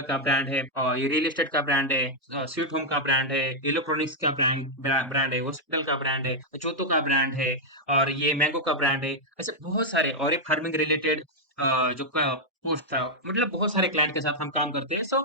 का ब्रांड है, और ये रियल एस्टेट का ब्रांड है, स्वीट होम का ब्रांड है, इलेक्ट्रॉनिक्स का ब्रांड है, हॉस्पिटल का ब्रांड है, जूतों का ब्रांड है, और ये मैंगो का ब्रांड है। ऐसे बहुत सारे, और ये फार्मिंग रिलेटेड जो पोस्ट था, मतलब बहुत सारे क्लाइंट के साथ हम काम करते हैं। सो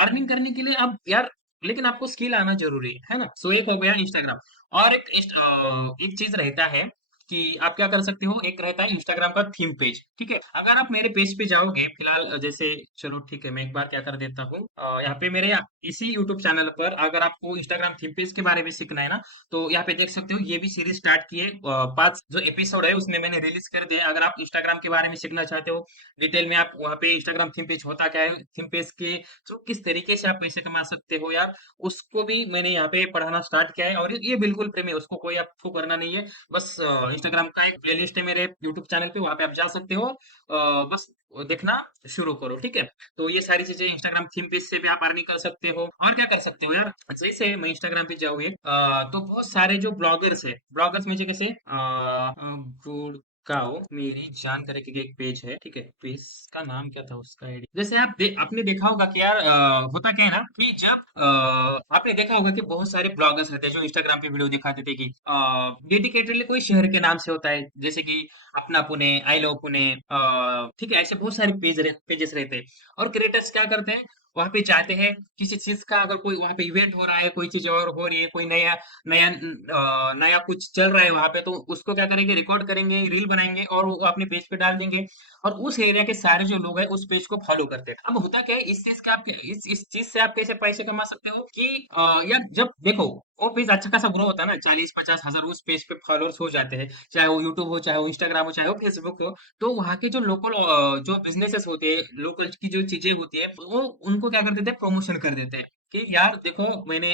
अर्निंग करने के लिए अब यार, लेकिन आपको स्किल आना जरूरी है ना। सो एक हो गया इंस्टाग्राम। और एक चीज रहता है कि आप क्या कर सकते हो, एक रहता है इंस्टाग्राम का थीम पेज, ठीक है। अगर आप मेरे पेज पे जाओगे फिलहाल, जैसे, चलो ठीक है, मैं एक बार क्या कर देता हूँ, यहाँ पे मेरे इसी यूट्यूब चैनल पर, अगर आपको इंस्टाग्राम थीम पेज के बारे में सीखना है ना, तो यहाँ पे देख सकते हो ये भी सीरीज स्टार्ट की है, 5 जो एपिसोड है उसमें मैंने रिलीज कर दिया है। अगर आप इंस्टाग्राम के बारे में सीखना चाहते हो डिटेल में, आप वहाँ पे इंस्टाग्राम थीम पेज होता क्या है, थीम पेज के थ्रू किस तरीके से आप पैसे कमा सकते हो यार, उसको भी मैंने यहाँ पे पढ़ाना स्टार्ट किया है। और ये बिल्कुल फ्री में, उसको कोई आपको करना नहीं है। बस इंस्टाग्राम का एक प्लेलिस्ट है मेरे यूट्यूब चैनल पे, वहाँ पे आप जा सकते हो, बस वो देखना शुरू करो, ठीक है। तो ये सारी चीजें इंस्टाग्राम थीम पेज से भी आप अर्निंग कर सकते हो। और क्या कर सकते हो यार, जैसे मैं इंस्टाग्राम पे जाऊँगी, तो बहुत सारे जो ब्लॉगर्स है, ब्लॉगर्स में जैसे गुड़गांव मेरी जानकारी के एक पेज है, ठीक है, पेज का नाम क्या था उसका आईडी, जैसे आपने देखा होगा कि यार, होता क्या है ना कि जब आपने देखा होगा कि बहुत सारे ब्लॉगर्स रहते हैं जो इंस्टाग्राम पे वीडियो दिखाते थे कि डेडिकेटेडली कोई शहर के नाम से होता है, जैसे कि अपना पुणे, आई लव पुणे, ठीक है, ऐसे बहुत सारे पेजेस रहते हैं। और क्रिएटर्स क्या करते हैं, वहां पे जाते हैं, किसी चीज का अगर कोई वहां पे इवेंट हो रहा है, कोई चीज और हो रही है, कोई नया नया नया कुछ चल रहा है वहां पे, तो उसको क्या करेंगे, रिकॉर्ड करेंगे, रील बनाएंगे और वो अपने पेज पे डाल देंगे। और उस एरिया के सारे जो लोग हैं उस पेज को फॉलो करते हैं। अब होता क्या है, इस चीज का आप इस चीज से आप कैसे पैसे कमा सकते हो कि यार, जब देखो वो पेज अच्छा खासा ग्रो होता है ना, 40-50 हजार उस पेज पे फॉलोअर्स हो जाते हैं, चाहे वो यूट्यूब हो, चाहे वो इंस्टाग्राम हो, चाहे वो फेसबुक हो। तो वहाँ के जो लोकल जो बिजनेसेस होते हैं, लोकल की जो चीजें होती है, वो उनको क्या कर देते हैं, प्रमोशन कर देते हैं कि यार देखो, मैंने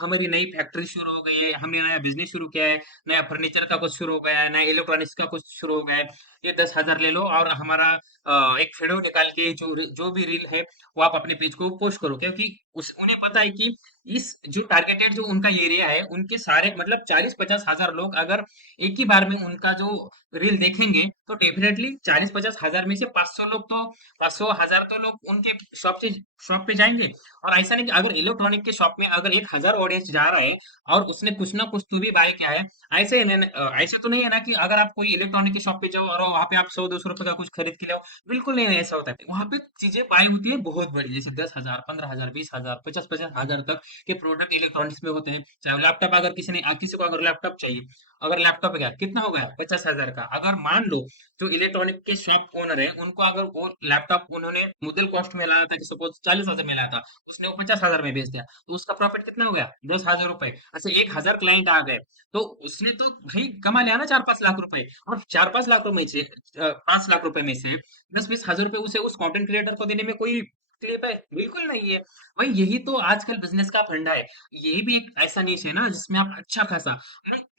हमारी नई फैक्ट्री शुरू हो गई है, हमने नया बिजनेस शुरू किया है, नया फर्नीचर का कुछ शुरू हो गया है, नया इलेक्ट्रॉनिक्स का कुछ शुरू हो गया है, ये 10 हजार ले लो और हमारा एक वीडियो निकाल के जो भी रील है वो आप अपने पेज को पोस्ट करो। क्योंकि उस उन्हें पता है कि इस जो टारगेटेड जो उनका एरिया है, उनके सारे मतलब 40-50 हजार लोग अगर एक ही बार में उनका जो रील देखेंगे, तो डेफिनेटली 40-50 हजार में से 500 लोग तो, 500 हजार तो लोग उनके शॉप पे जाएंगे। और ऐसा नहीं कि अगर इलेक्ट्रॉनिक के शॉप में अगर 1 हजार ऑडियंस जा रहा है और उसने कुछ ना कुछ तो भी बाय किया है, ऐसे तो नहीं है ना कि अगर आप कोई इलेक्ट्रॉनिक के शॉप पे जाओ और वहां पे आप 100-200 रुपए का कुछ खरीद के लाओ, बिल्कुल नहीं ऐसा होता है। वहां पे चीजें बाय होती है बहुत बड़ी, जैसे 10 हजार, 15 हजार, 20 हजार, 50-50 हजार तक के प्रोडक्ट इलेक्ट्रॉनिक्स में होते हैं। चाहे लैपटॉप, अगर किसी को अगर लैपटॉप चाहिए, अगर लैपटॉप है कितना हो गया, 50 हजार का, अगर मान लो जो इलेक्ट्रॉनिक के शॉप ओनर है, उनको अगर वो लैपटॉप उन्होंने मुद्दल कॉस्ट में लाया था, कि सपोज 40 हजार में लाया था, उसने वो 50 हजार में बेच दिया, तो उसका प्रॉफिट कितना हो गया, 10 हजार रुपए। अच्छा, 1 हजार क्लाइंट आ गए, तो उसने तो भाई कमा लिया ना 4-5 लाख रुपए। और 4-5 लाख रुपए में से 5 लाख रुपए में से 10-20 हजार रुपए उसे उस कंटेंट क्रिएटर को देने में कोई क्लिप है? बिल्कुल नहीं है। भाई यही तो आजकल बिज़नेस का फंडा है। ये भी एक ऐसा निश है ना जिसमें आप अच्छा खासा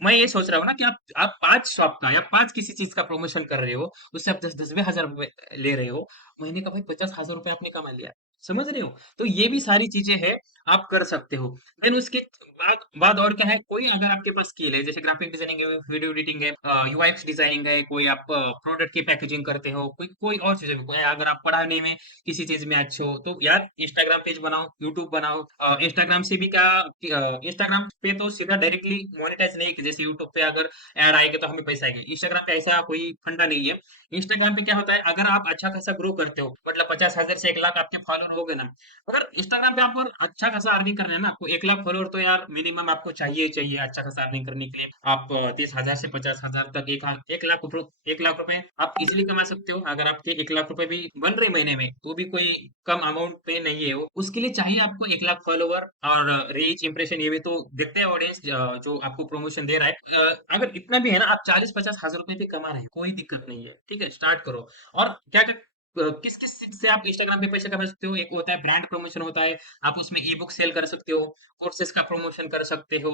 मैं ये सोच रहा हूँ ना कि आप 5 शॉप का या 5 किसी चीज़ का प्रमोशन कर रहे हो, उससे आप 10-10वें हज़ार रुपए ले रहे हो, महीने का भाई 50,000 रुपए आपने कमा लिया। समझ रहे हो? तो ये भी सारी चीज़ें हैं, आप कर सकते हो। देन उसके बाद बाद और क्या है, कोई अगर आपके पास स्किल है, जैसे ग्राफिक डिज़ाइनिंग है, वीडियो एडिटिंग है, यूएक्स डिज़ाइनिंग है, कोई आप प्रोडक्ट की पैकेजिंग करते हो, कोई कोई और चीज़ें भी अगर आप पढ़ाने में किसी चीज में अच्छे हो तो यार इंस्टाग्राम पेज बनाओ, यूट्यूब बनाओ। इंस्टाग्राम से भी क्या इंस्टाग्राम पे तो सीधा डायरेक्टली मोनेटाइज नहीं कि जैसे यूट्यूब पे अगर ऐड आएगा तो हमें पैसा आएगा। इंस्टाग्राम पे ऐसा कोई फंडा नहीं है। इंस्टाग्राम पे क्या होता है, अगर आप अच्छा खासा ग्रो करते हो, मतलब 50,000 से 1 लाख आपके फॉलोअर हो गए ना, अगर इंस्टाग्राम पे आप अच्छा खासा अर्निंग करना है ना, आपको 1 लाख फॉलोअर तो यार मिनिमम आपको चाहिए चाहिए अच्छा खासा अर्निंग करने के लिए। आप 30,000 से 50,000 तक 1 लाख रुपए आप इजिली कमा सकते हो। अगर आपके 1 लाख रुपए भी बन रहे महीने में तो भी कोई कम अमाउंट पे नहीं है वो। उसके लिए चाहिए आपको 1 लाख फॉलोवर और रीच इंप्रेशन, ये भी तो देखते हैं ऑडियंस जो आपको प्रमोशन दे रहा है। अगर इतना भी है ना, आप 40-50 हज़ार रुपए भी कमा रहे हैं, कोई दिक्कत नहीं है। ठीक है, स्टार्ट करो। और क्या क्या किस किस चीज से आप इंस्टाग्राम पे पैसे कमा सकते हो, एक होता है ब्रांड प्रमोशन होता है, आप उसमें ई बुक सेल कर सकते हो, कोर्सेज का प्रमोशन कर सकते हो।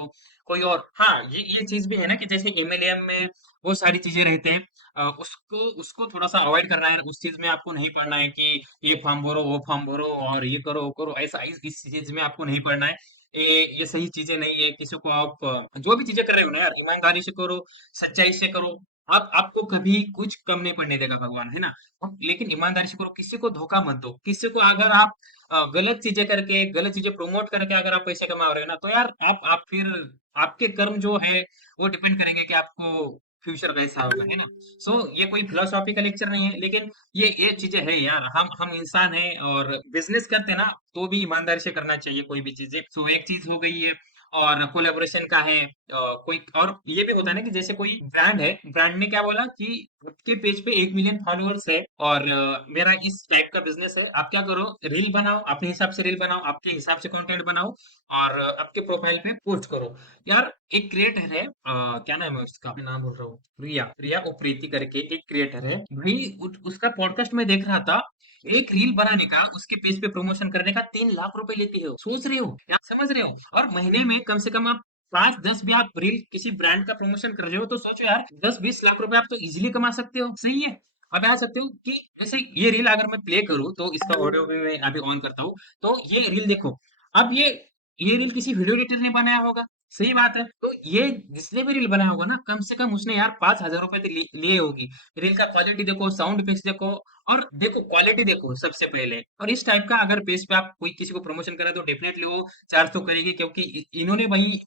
कोई और हाँ, ये चीज भी है ना कि जैसे एमएलएम में वो सारी चीजें रहते हैं, उसको उसको थोड़ा सा अवॉइड करना है। उस चीज में आपको नहीं पढ़ना है कि ये फॉर्म भरो वो फॉर्म भरो और ये करो वो करो, ऐसा इस चीज में आपको नहीं पढ़ना है। ये सही चीजें नहीं है। किसी को आप जो भी चीजें कर रहे हो ना यार, ईमानदारी से करो, सच्चाई से करो। आप आपको कभी कुछ कम नहीं पड़ने देगा भगवान, है ना। लेकिन ईमानदारी से करो, किसी को धोखा मत दो। किसी को अगर आप गलत चीजें करके, गलत चीजें प्रमोट करके अगर आप पैसे कमा रहे हो ना, तो यार आप फिर आपके कर्म जो है वो डिपेंड करेंगे कि आपको फ्यूचर कैसा होगा, है ना। सो ये कोई फिलोसॉफी का लेक्चर नहीं है, लेकिन ये चीजें है यार। हम इंसान हैं और बिजनेस करते हैं ना, तो भी ईमानदारी से करना चाहिए कोई भी चीजें। सो एक चीज हो गई है। और कोलेबोरेशन का है, कोई और ये भी होता है ना कि जैसे कोई ब्रांड है, ब्रांड ने क्या बोला कि आपके पेज पे 1 मिलियन फॉलोअर्स है और मेरा इस टाइप का बिजनेस है। आप क्या करो, रील बनाओ, अपने हिसाब से रील बनाओ, आपके हिसाब से कंटेंट बनाओ और आपके प्रोफाइल पे पोस्ट करो। यार एक क्रिएटर है, क्या नाम है उसका, मैं नाम भूल रहा हूँ, रिया रिया उप्रीति करके एक क्रिएटर है भाई। उसका पॉडकास्ट में देख रहा था, एक रील बनाने का, उसके पेज पे प्रमोशन करने का 3 लाख रुपए लेती है। सोच रहे हो या समझ रहे हो। और महीने में कम से कम आप 5-10 भी आप रील किसी ब्रांड का प्रमोशन कर रहे हो तो सोचो यार, 10-20 लाख रुपए आप तो इजीली कमा सकते हो। सही है। अब आ सकते हो कि जैसे ये रील अगर मैं प्ले करूँ तो इसका ऑडियो भी मैं अभी ऑन करता हूँ, तो ये रील देखो। अब ये रील किसी वीडियो एडिटर ने बनाया होगा, सही बात है। तो ये जिसने भी रील बनाया होगा ना, कम से कम उसने यार 5,000 रुपए तो लिए होगी। रील का क्वालिटी देखो, साउंड इफेक्ट्स देखो, और देखो क्वालिटी देखो सबसे पहले। और इस टाइप का अगर पेज पे आप कोई किसी को प्रमोशन करे तो डेफिनेटली वो चार्ज तो करेगी, क्योंकि इन्होंने भाई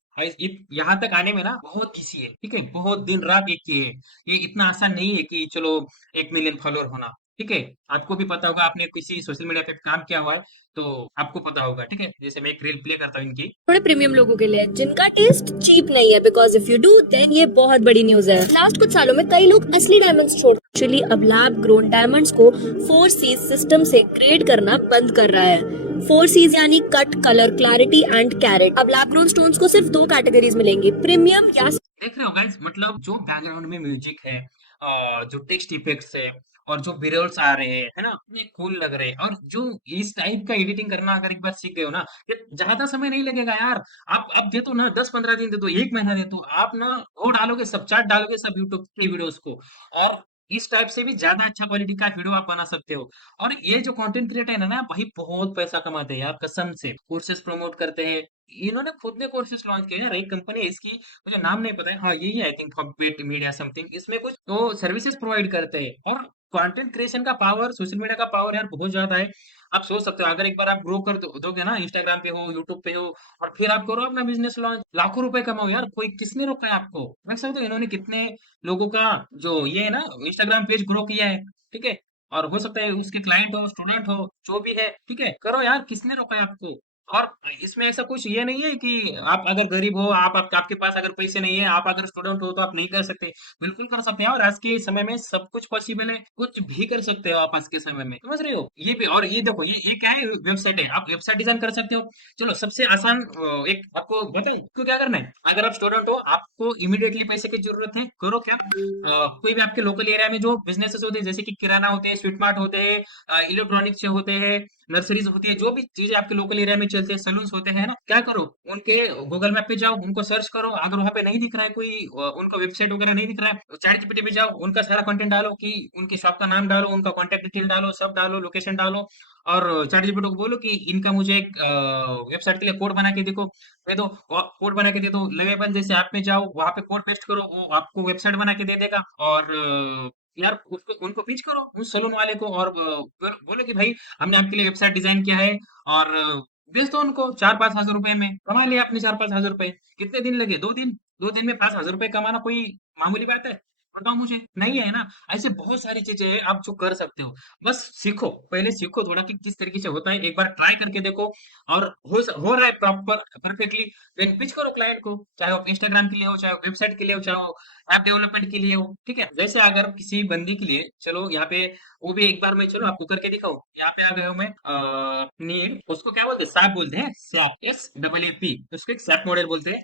यहाँ तक आने में ना बहुत किसी है, ठीक है, बहुत दिन रात एक की है। ये इतना आसान नहीं है कि चलो 1 मिलियन फॉलोअर होना। ठीक है, आपको भी पता होगा, आपने किसी सोशल मीडिया पे काम किया हुआ है तो आपको पता होगा। ठीक है, जैसे मैं एक रील प्ले करता हूँ इनकी। थोड़े प्रीमियम लोगों के लिए जिनका टेस्ट चीप नहीं है, because if you do then ये बहुत बड़ी न्यूज है। लास्ट कुछ सालों में कई लोग असली डायमंड्स छोड़ एक्चुअली अब लैब ग्रोन डायमंड्स को 4Cs सिस्टम से ग्रेड करना बंद कर रहा है। 4Cs यानी cut, colour, clarity and carrot. अब लैब ग्रोन स्टोन्स को सिर्फ 2 कैटेगरीज मिलेंगी, प्रीमियम या देख रहे हो गाइस, मतलब जो बैकग्राउंड में म्यूजिक है, जो टेक्स्ट इफेक्ट्स है, और जो विजुअल्स आ रहे हैं, है ना, इतने कूल लग रहे हैं। और जो इस टाइप का एडिटिंग करना अगर एक बार सीख गए हो ना, ये ज्यादा समय नहीं लगेगा यार। आप दे दो ना, 10-15 दिन दे दो, 1 महीना दे दो, आप ना वो डालोगे, सब चार्ट डालोगे, सब यूट्यूब के वीडियोस को। और इस टाइप से भी ज्यादा अच्छा क्वालिटी का वीडियो आप बना सकते हो। और ये जो कंटेंट क्रिएटर है ना भाई, बहुत पैसा कमाते हैं यार, कसम से। कोर्सेज प्रमोट करते हैं। इन्होंने खुद ने कोर्सेज लॉन्च किए हैं यार, एक कंपनी है इसकी, मुझे नाम नहीं पता है। हाँ यही है I think, pocket media something, इसमें कुछ तो सर्विसेज प्रोवाइड करते हैं। और कंटेंट क्रिएशन का पावर, सोशल मीडिया का पावर यार बहुत ज्यादा है। आप सोच सकते हो, अगर एक बार आप ग्रो कर दोगे ना, इंस्टाग्राम पे हो, यूट्यूब पे हो, और फिर आप करो अपना बिजनेस लॉन्च, लाखों रुपए कमाओ यार, कोई किसने रोका है आपको। देख सकते हो इन्होंने कितने लोगों का जो ये है ना इंस्टाग्राम पेज ग्रो किया है। ठीक है, और हो सकता है उसके क्लाइंट हो, स्टूडेंट हो, जो भी है, ठीक है, करो यार, किसने रोका है आपको। और इसमें ऐसा कुछ ये नहीं है कि आप अगर गरीब हो, आपके पास अगर पैसे नहीं है, आप अगर स्टूडेंट हो तो आप नहीं कर सकते। बिल्कुल कर सकते हैं, और आज के समय में सब कुछ पॉसिबल है, कुछ भी कर सकते हो आप आज के समय में, समझ रहे हो। ये भी, और ये देखो, ये क्या है, वेबसाइट है, आप वेबसाइट डिजाइन कर सकते हो। चलो सबसे आसान एक आपको बताऊं क्यों, क्या करना है। अगर आप स्टूडेंट हो, आपको इमीडिएटली पैसे की जरूरत है, करो क्या, कोई भी आपके लोकल एरिया में जो बिजनेसेस होते हैं, जैसे कि किराना होते हैं, स्वीट मार्ट होते हैं, इलेक्ट्रॉनिक्स होते हैं, नर्सरीज होती है, जो भी चीजें आपके लोकल एरिया में चलते हैं, सलून्स होते हैं ना, क्या करो, उनके गूगल मैप पे जाओ, उनको सर्च करो, अगर वहां पे नहीं दिख रहा है कोई उनका वेबसाइट वगैरह नहीं दिख रहा है, चैट जीपीटी पे जाओ, उनका सारा कंटेंट डालो, कि उनके शॉप का नाम डालो, उनका कॉन्टेक्ट डिटेल डालो, सब डालो, लोकेशन डालो, और चैट जीपीटी को बोलो कि इनका मुझे एक वेबसाइट के लिए कोड बना के देखो, दे दो, कोड बना के दे दो, लेवेबल जैसे ऐप में जाओ, वहां पे कोड पेस्ट करो, वो आपको वेबसाइट बना के दे देगा। और यार उसको उनको पिच करो उस सलून वाले को, और बोलो कि भाई हमने आपके लिए वेबसाइट डिजाइन किया है, और बेच दो उनको 4-5 हज़ार रुपए में, कमा लिया आपने 4-5 हज़ार रुपए। कितने दिन लगे? 2 दिन। 2 दिन में 5 हज़ार रुपए कमाना कोई मामूली बात है? बताओ मुझे, नहीं है ना। ऐसे बहुत सारी चीजें हैं आप जो कर सकते हो, बस सीखो, पहले सीखो थोड़ा कि किस तरीके से होता है, एक बार ट्राई करके देखो, और हो रहा है प्रॉपर परफेक्टली, देन पिच करो क्लाइंट को, चाहे वो इंस्टाग्राम के लिए हो, चाहे वेबसाइट के लिए हो, चाहे वो ऐप डेवलपमेंट के लिए हो, ठीक है। जैसे अगर किसी बंदी के लिए, चलो यहाँ पे वो भी एक बार मैं, चलो आपको करके दिखाऊं, यहाँ पे आ गए हो मैं, नीड, उसको क्या बोलते हैं, सैप बोलते हैं, सैप, SAAP, उसको एक सैप मॉडल बोलते हैं।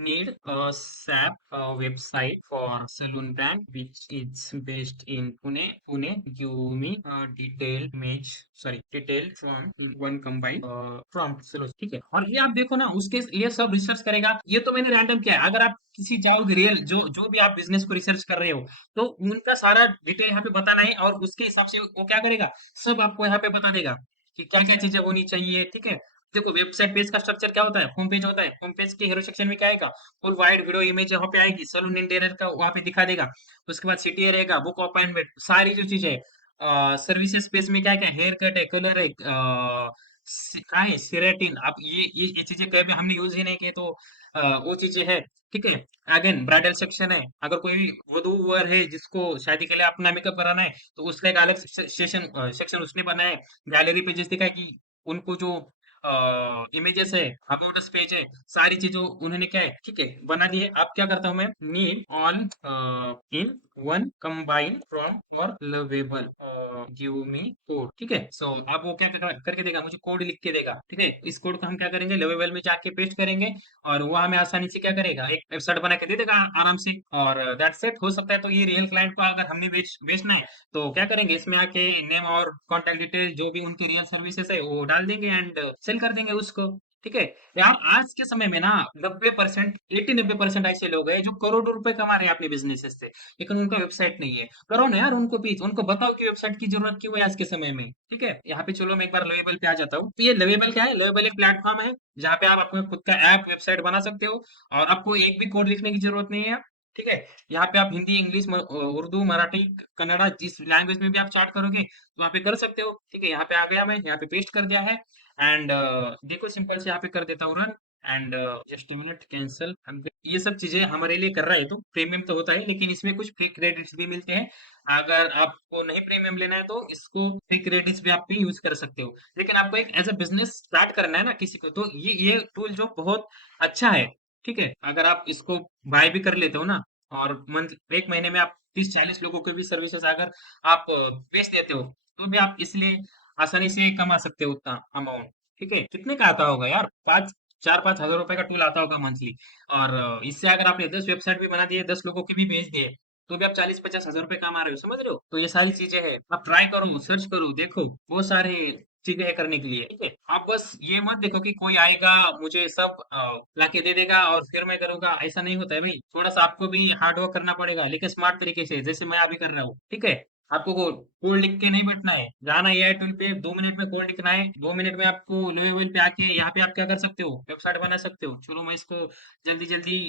Need SAP website for salon brand which is based in Pune, give me detail image, sorry detail from one combine from salon, ठीक है। और ये आप देखो ना, उसके लिए सब रिसर्च करेगा, ये तो मैंने रैंडम किया है। अगर आप किसी जाओगे रियल, जो जो भी आप बिजनेस को रिसर्च कर रहे हो, तो उनका सारा डिटेल यहाँ पे बताना है, और उसके हिसाब से वो क्या करेगा, सब आपको यहाँ पे बता देगा कि क्या क्या चीजें होनी चाहिए, ठीक है। देखो वेबसाइट पेज का स्ट्रक्चर क्या होता है, होम पेज होता है, होम पेज के हीरो सेक्शन में क्या आएगा, फुल वाइड वीडियो इमेज यहाँ पे आएगी, सलून इंटीरियर का वहाँ पे दिखा देगा। उसके बाद सिटी रहेगा, बुक अपॉइंटमेंट, सारी जो चीजें है, सर्विसेज पेज में क्या क्या, हेयर कट है, कलर है, क्या है, सेरेटिन, आप ये चीजें कभी हमने यूज ही नहीं किए, तो वो चीजें है, ठीक है। अगेन ब्राइडल सेक्शन है, अगर कोई वधू वर है जिसको शादी के लिए अपना मेकअप कराना है, तो उसका एक अलग सेक्शन उसने बनाया है। गैलरी पेजेस दिखा है कि उनको जो इमेजेस है, अबाउट अस पेज है, सारी चीजों उन्होंने क्या है, ठीक है, बना दी है। अब क्या करता हूँ मैं, need all in one combine from और लवेबल, गिव मी कोड, ठीक है। सो अब वो क्या करके देगा, मुझे कोड लिख के देगा, ठीक है। इस कोड को हम क्या करेंगे, लवेबल में जाके पेस्ट करेंगे, और वो हमें आसानी से क्या करेगा, एक वेबसाइट बना के दे देगा आराम से, और दैट्स इट। हो सकता है तो ये रियल क्लाइंट को अगर हमने बेचना है, तो क्या करेंगे, इसमें आके नेम और कॉन्टेक्ट डिटेल जो भी उनकी रियल सर्विसेज है वो डाल देंगे, एंड सेल कर देंगे उसको, ठीक है। यार आज के समय में ना 90%, 80-90% ऐसे लोग हैं जो करोड़ों रुपए कमा रहे हैं अपने बिजनेस से, लेकिन उनका वेबसाइट नहीं है। करो ना यार उनको पीच, उनको बताओ कि वेबसाइट की जरूरत क्यों है आज के समय में, ठीक है। यहाँ पे चलो मैं एक बार लवेबल पे आ जाता हूँ। तो ये लवेबल क्या है, लवेबल एक प्लेटफॉर्म है जहाँ पे आप अपने खुद का ऐप वेबसाइट बना सकते हो, और आपको एक भी कोड लिखने की जरूरत नहीं है, ठीक है। यहाँ पे आप हिंदी, इंग्लिश, उर्दू, मराठी, कन्नड़ा, जिस लैंग्वेज में भी आप चार्ट करोगे तो वहाँ पे कर सकते हो, ठीक है। यहाँ पे आ गया, मैं यहाँ पे पेस्ट कर दिया है, एंड देखो सिंपल से यहाँ पे कर देता हूँ run, and just minute, cancel. ये सब चीजें हमारे लिए कर रहा है, तो प्रीमियम तो होता है, लेकिन इसमें कुछ फ्री क्रेडिट्स भी मिलते हैं। अगर आपको नहीं प्रीमियम लेना है, तो इसको फ्री क्रेडिट्स भी आप पे यूज कर सकते हो। लेकिन आपको एक एज अ बिजनेस स्टार्ट करना है ना किसी को, तो ये टूल जो बहुत अच्छा है, ठीक है। अगर आप इसको बाय भी कर लेते हो ना, और मंथ, एक महीने में आप 30-40 लोगों को भी सर्विसेज अगर आप बेच देते हो, तो भी आप इसलिए आसानी से कमा सकते हो उतना अमाउंट, ठीक है। कितने का आता होगा यार, 4-5 हज़ार रुपए का टूल आता होगा मंथली, और इससे अगर आपने 10 वेबसाइट भी बना दिए, 10 लोगों की भी भेज दिए, तो भी आप 40-50 हज़ार रुपए कमा रहे हो, समझ रहे हो। तो ये सारी चीजें हैं, आप ट्राई करो, सर्च करो, देखो, बहुत सारे चीजें है करने के लिए, ठीक है। आप बस ये मत देखो कि कोई आएगा मुझे सब लाके दे देगा और फिर मैं करूंगा, ऐसा नहीं होता है भाई। थोड़ा सा आपको भी हार्ड वर्क करना पड़ेगा, लेकिन स्मार्ट तरीके से, जैसे मैं अभी कर रहा हूँ, ठीक है। आपको कोड लिख के नहीं बैठना है, जाना एआई टूल पे, 2 मिनट में कोड लिखना है, 2 मिनट में आपको लेवल पे आके यहाँ पे आप क्या कर सकते हो, वेबसाइट बना सकते हो। चलो मैं इसको जल्दी जल्दी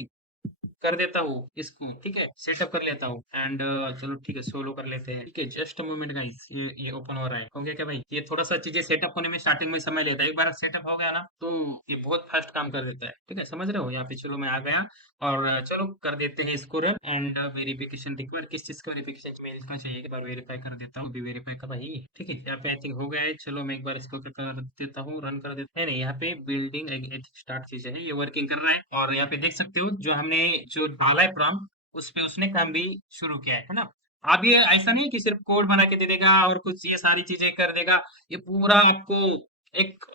कर देता हूँ इसको, ठीक है, सेटअप कर लेता हूँ, एंड चलो ठीक है, सोलो कर लेते हैं, ठीक है। जस्ट अ मोमेंट गाइस, ये ओपन हो रहा है, हो गया क्या भाई। ये थोड़ा सा चीजें सेटअप होने में स्टार्टिंग में समय लेता है, एक बार सेटअप हो गया ना, तो ये बहुत फास्ट काम कर देता है, ठीक है, समझ रहे हो। यहाँ पे चलो मैं आ गया, और चलो कर देते हैं इसको रन, एंड वेरिफिकेशन रिक्वायर, किस चीज का वेरिफिकेशन मेल का चाहिए, एक बार वेरीफाई कर देता हूँ, अभी वेरीफाई कर भाई, ठीक है। यहाँ पे आई थिंक हो गया है, चलो मैं एक बार इसको कर देता हूँ, रन कर देता है, नहीं यहाँ पे बिल्डिंग स्टार्ट चीजें है, ये वर्किंग कर रहा है, और यहाँ पे देख सकते हो जो हमने जो डाला है प्रॉम्प्ट, उस पे उसने काम भी शुरू किया है ना। अब ये ऐसा नहीं है कि सिर्फ कोड बना के दे देगा और कुछ ये सारी चीजें कर देगा, ये पूरा आपको एक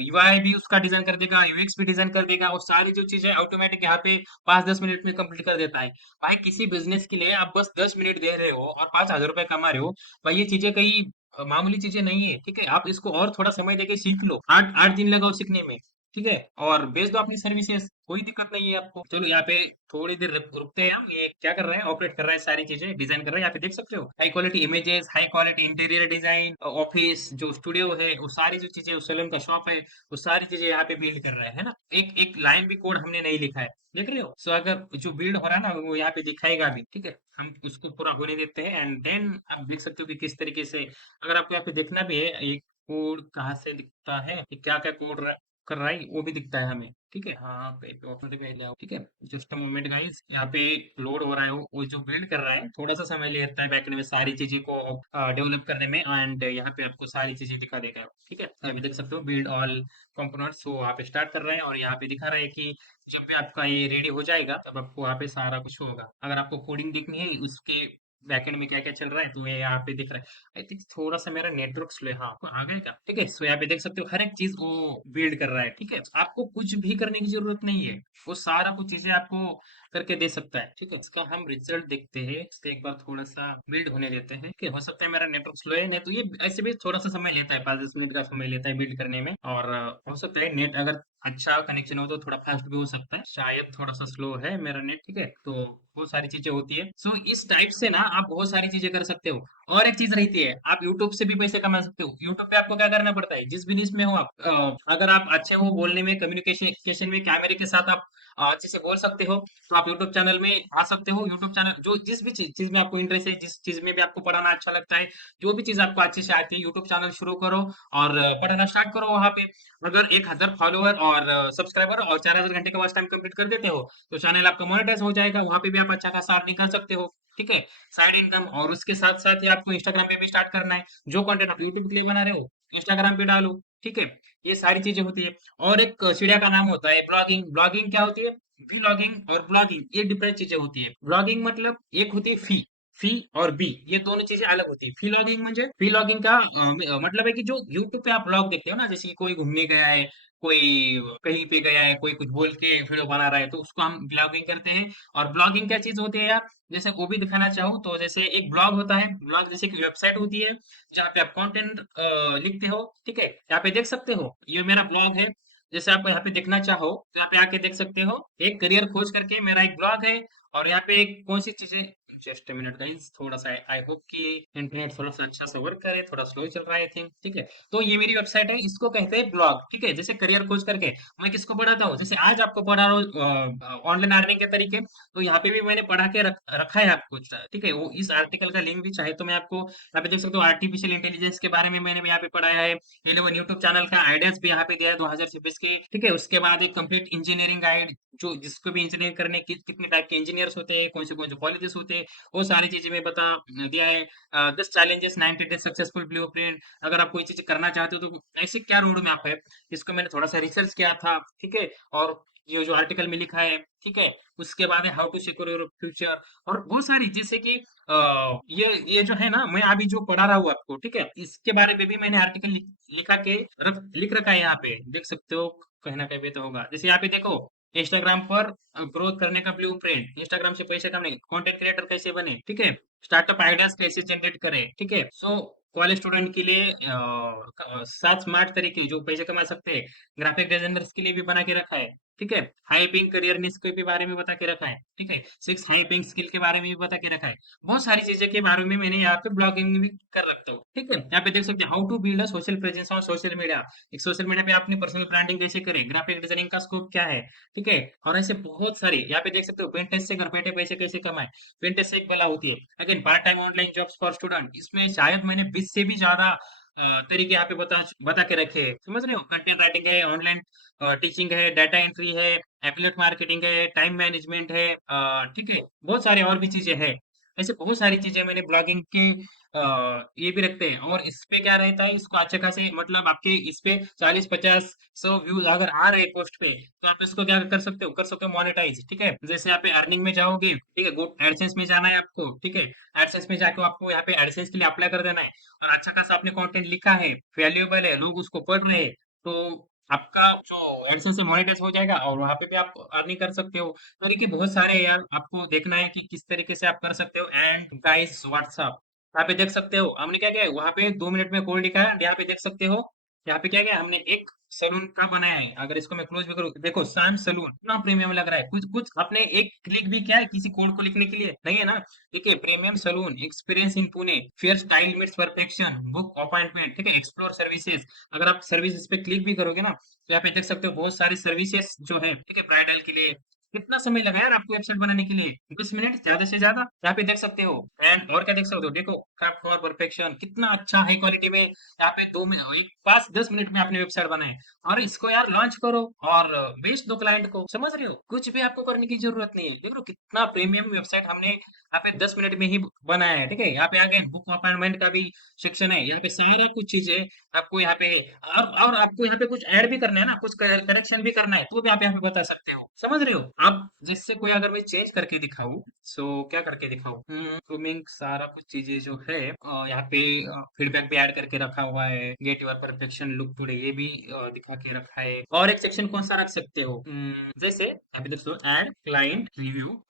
यूआई भी उसका डिजाइन कर देगा, यूएक्स भी डिजाइन कर देगा, और सारी जो चीजें ऑटोमेटिक यहाँ पे 5-10 मिनट में कंप्लीट कर देता है। भाई किसी बिजनेस के लिए आप बस 10 मिनट दे रहे हो और 5 हज़ार रुपए कमा रहे हो, भाई ये चीजें कहीं मामूली चीजें नहीं है, ठीक है। आप इसको और थोड़ा समय देके सीख लो, 8 दिन लगाओ सीखने में, ठीक है। और बेच दो अपनी सर्विसेज, कोई दिक्कत नहीं है आपको। चलो यहाँ पे थोड़ी देर रुकते हैं हम। ये क्या कर रहा है, ऑपरेट कर रहा है, सारी चीजें डिजाइन कर रहा है। यहाँ पे देख सकते हो high quality images, high quality interior design, office जो स्टूडियो है, वो सारी जो चीजें, सैलून का शॉप है, वो सारी चीजें यहाँ पे बिल्ड कर रहा है ना। एक एक लाइन भी कोड हमने नहीं लिखा है, देख रहे हो। सो अगर जो बिल्ड हो रहा है ना, वो यहाँ पे दिखाएगा भी, ठीक है। हम उसको पूरा होने देते हैं एंड देन आप देख सकते हो कि किस तरीके से, अगर आपको यहाँ पे देखना भी है, एक कोड कहाँ से दिखता है कि क्या क्या कोड कर रहा है, वो भी दिखता है हमें, ठीक है। हाँ पे ऑटोमेटिक ले आओ, ठीक है। जस्ट अ मोमेंट गाइस, यहाँ पे लोड हो रहा है, वो जो बिल्ड कर रहा है, थोड़ा सा समय लेता है बैकएंड में सारी चीजें को डेवलप करने में, एंड यहाँ पे आपको सारी चीजें दिखा देगा, ठीक है। अभी देख सकते हो बिल्ड ऑल कंपोनेंट्स, वो वहाँ पे स्टार्ट कर रहे हैं और यहाँ पे दिखा रहा है कि जब भी आपका ये रेडी हो जाएगा, तब आपको वहाँ पे सारा कुछ होगा। अगर आपको कोडिंग देखनी है उसके बैकएंड में क्या क्या चल रहा है, तो ये यहाँ पे दिख रहा है। आई थिंक थोड़ा सा मेरा नेटवर्क स्लो है, हाँ आपको आ गया क्या, ठीक है। सो यहाँ पे देख सकते हो हर एक चीज वो बिल्ड कर रहा है, ठीक है। आपको कुछ भी करने की जरूरत नहीं है, वो सारा कुछ चीजें आपको करके दे सकता है, ठीक है। इसका हम रिजल्ट देखते हैं, इसका एक बार थोड़ा सा बिल्ड होने देते हैं, ठीक है। हो सकता है मेरा नेटवर्क स्लो है, नहीं तो ये ऐसे भी थोड़ा सा समय लेता है, 5-10 मिनट का समय लेता है बिल्ड करने में। और हो सकता है नेट अगर अच्छा कनेक्शन हो तो थोड़ा फास्ट भी हो सकता है, शायद थोड़ा सा स्लो है मेरा नेट, ठीक है। तो बहुत सारी चीजें होती है। सो इस टाइप से ना आप बहुत सारी चीजें कर सकते हो। और एक चीज रहती है, आप यूट्यूब से भी पैसे कमा सकते हो। यूट्यूब पे आपको क्या करना पड़ता है, जिस बिजनेस में हो आप, अगर आप अच्छे हो बोलने में, कम्युनिकेशन में, कैमरे के साथ आप अच्छे से बोल सकते हो, तो आप यूट्यूब चैनल में आ सकते हो। यूट्यूब चैनल जो जिस भी चीज में आपको इंटरेस्ट है, जिस चीज में भी आपको पढ़ाना अच्छा लगता है, जो भी चीज आपको अच्छे से आती है, यूट्यूब चैनल शुरू करो और पढ़ाना स्टार्ट करो वहां पे। अगर 1,000 फॉलोअर और सब्सक्राइबर और 4,000 घंटे का वॉच टाइम कंप्लीट कर देते हो, तो चैनल आपका मोनेटाइज हो जाएगा, वहां पे भी आप अच्छा खासा अर्निंग कर सकते हो, ठीक है। Side income. और उसके साथ साथ ही आपको इंस्टाग्राम पे भी स्टार्ट करना है, जो कंटेंट आप यूट्यूब के लिए बना रहे हो इंस्टाग्राम पे डालो, ठीक है। ये सारी चीजें होती है। और एक चिड़िया का नाम होता है ब्लॉगिंग। ब्लॉगिंग क्या होती है, व्लॉगिंग और ब्लॉगिंग, ये डिफरेंट चीजें होती है। ब्लॉगिंग मतलब एक होती है फी और बी, ये दोनों चीजें अलग होती है। फी लॉगिंग म्हणजे फी लॉगिंग का मतलब है कि जो यूट्यूब पे आप ब्लॉग देखते हो ना, जैसे कि कोई घूमने गया है, कोई कहीं पे गया है, कोई कुछ बोल के वीडियो बना रहा है, तो उसको हम ब्लॉगिंग कहते हैं। और ब्लॉगिंग क्या चीज होती है यार, जैसे वो भी दिखाना चाहूँ तो, जैसे एक ब्लॉग होता है, ब्लॉग जैसे कि वेबसाइट होती है जहाँ पे आप कंटेंट लिखते हो, ठीक है। यहाँ पे देख सकते हो ये मेरा ब्लॉग है। जैसे आप यहाँ पे देखना चाहो तो यहाँ पे आके देख सकते हो, एक करियर खोज करके मेरा एक ब्लॉग है। और यहाँ पे एक कौन सी चीजें, जस्ट मिनट गाइस, थोड़ा सा आई होप कि इंटरनेट थोड़ा सा अच्छा सा वर्क करे, थोड़ा स्लो चल रहा है आई थिंक, ठीक है। तो ये मेरी वेबसाइट है, इसको कहते हैं ब्लॉग, ठीक है। जैसे करियर खोज करके मैं किसको पढ़ाता हूँ, जैसे आज आपको पढ़ा रहा हूँ ऑनलाइन अर्निंग के तरीके, तो यहाँ पे भी मैंने पढ़ा के रखा है आपको, ठीक है। वो इस आर्टिकल का लिंक भी चाहे तो मैं आपको यहाँ पे देख सकते हो, आर्टिफिशियल इंटेलिजेंस के बारे में मैंने यहाँ पे पढ़ाया है। 11 यूट्यूब चैनल का आइडियाज भी यहाँ पे दिया है 2026 के, ठीक है। उसके बाद एक कंप्लीट इंजीनियरिंग गाइड, जो जिसको भी इंजीनियरिंग करने कितने टाइप के इंजीनियर्स होते हैं, कौन से कॉलेजेस होते हैं, वो सारी चीजें मैं बता दिया है। 10 चैलेंजेस 90 डेज सक्सेसफुल ब्लूप्रिंट, अगर आप कोई चीज करना चाहते हो तो ऐसे क्या रोड मैप है, इसको मैंने थोड़ा सा रिसर्च किया था, ठीक है। और ये जो आर्टिकल में लिखा है, ठीक है। उसके बाद है how to secure your future, और बहुत सारी, जैसे कि ये जो है ना, मैं अभी जो पढ़ा रहा हूँ आपको, ठीक है, इसके बारे में भी मैंने आर्टिकल लिखा के लिख रखा है, यहाँ पे देख सकते हो, कहीं ना कहीं पे तो होगा। जैसे यहाँ पे देखो, इंस्टाग्राम पर ग्रोथ करने का ब्लूप्रिंट, इंस्टाग्राम से पैसे कमाने, कंटेंट क्रिएटर कैसे बने, ठीक है। स्टार्टअप आइडियाज कैसे जनरेट करें, ठीक है। सो कॉलेज स्टूडेंट के लिए 7 स्मार्ट तरीके जो पैसे कमा सकते हैं, ग्राफिक डिजाइनर्स के लिए भी बना के रखा है, ठीक है। हाई पिंग करियर निश के भी बारे में बता के रखा है, ठीक है। 6 हाई पिंग स्किल के बारे में भी बता के रखा है। बहुत सारी चीजें के बारे में मैंने यहाँ पे ब्लॉगिंग भी कर रखता हूँ, ठीक है। यहाँ पे देख सकते हैं how to build a social presence on social media, एक सोशल मीडिया पे अपनी पर्सनल ब्रांडिंग कैसे करें, ग्राफिक डिजाइनिंग का स्कोप क्या है, ठीक है। और ऐसे बहुत सारे यहाँ पे देख सकते हो, पेंटेस्ट से घर बैठे पैसे कैसे कमाए। पेंटेस्ट से एक कला होती है, again part time online jobs for student, इसमें शायद मैंने 20 से भी ज्यादा तरीके यहाँ पे बता के रखे हैं, समझ रहे हो। कंटेंट राइटिंग है, ऑनलाइन टीचिंग है, डाटा एंट्री है, एफिलिएट मार्केटिंग है, टाइम मैनेजमेंट है, ठीक है। बहुत सारे और भी चीजें हैं, ऐसे बहुत सारी चीजें मैंने ब्लॉगिंग के ये भी रखते हैं। और इस पे क्या रहता है, इसको अच्छे खासे, मतलब आपके इस पे 40-50-100 व्यूज अगर आ रहे हैं पोस्ट पे, तो आप इसको क्या कर सकते हो मोनेटाइज, ठीक है। जैसे यहाँ पे अर्निंग में जाओगे, ठीक है, गुड एडसेंस में जाना है आपको, ठीक है। एडसेंस में जाके आपको यहाँ पे एडसेंस के लिए अप्लाई कर देना है, और अच्छा खासा आपने कंटेंट लिखा है, वैल्यूएबल है, लोग उसको पढ़ रहे हैं, तो आपका जो एडसेंस से मोनेटाइज हो जाएगा, और वहां पे भी आप अर्निंग कर सकते हो। तरीके बहुत सारे हैं यार, आपको देखना है कि किस तरीके से आप कर सकते हो। एंड गाइस व्हाट्सअप, यहाँ पे देख सकते हो हमने क्या किया है, वहां पे 2 मिनट में कोड लिखा है। यहाँ पे देख सकते हो, यहाँ पे क्या किया है, हमने एक सलून का बनाया है। अगर इसको मैं क्लोज भी करूँ, देखो सैम सलून, इतना प्रीमियम लग रहा है। कुछ कुछ आपने एक क्लिक भी किया है किसी कोड को लिखने के लिए? नहीं है ना। देखिए, premium salon, experience in Pune, fair style meets perfection, book appointment, ठीक है, एक्सप्लोर सर्विसेज। अगर आप सर्विसेज पे क्लिक भी करोगे ना, तो यहाँ पे देख सकते हो बहुत सारी सर्विसेज जो है, ठीक है, ब्राइडल के लिए। कितना समय लगा यार आपको वेबसाइट बनाने के लिए? 20 मिनट ज्यादा से ज्यादा। यहाँ पे देख सकते हो। एंड और क्या देख सकते हो, देखो क्राफ्ट फॉर परफेक्शन, कितना अच्छा हाई क्वालिटी में यहाँ पे 2 मिनट, एक 5-10 मिनट में आपने वेबसाइट बनाए। और इसको यार लॉन्च करो और बेच दो क्लाइंट को। समझ रहे हो, कुछ भी आपको करने की जरूरत नहीं है। देख लो कितना प्रीमियम वेबसाइट हमने यहाँ पे 10 मिनट में ही बनाया है। ठीक है, यहाँ पे आगे बुक अपॉइंटमेंट का भी सेक्शन है। यहाँ पे सारा कुछ चीजें आपको यहाँ पे, और आपको यहाँ पे कुछ ऐड भी करना है ना, कुछ करेक्शन भी करना है, तो भी आप यहाँ पे बता सकते हो। समझ रहे हो आप? जिससे कोई अगर मैं चेंज करके दिखाऊं, सो क्या करके दिखाऊं, ग्रूमिंग, सारा कुछ चीजें जो है यहाँ पे फीडबैक भी ऐड करके रखा हुआ है। Get your perfection look today, ये भी दिखा के रखा है। और एक सेक्शन कौन सा रख सकते हो, जैसे अभी दोस्तों, add client review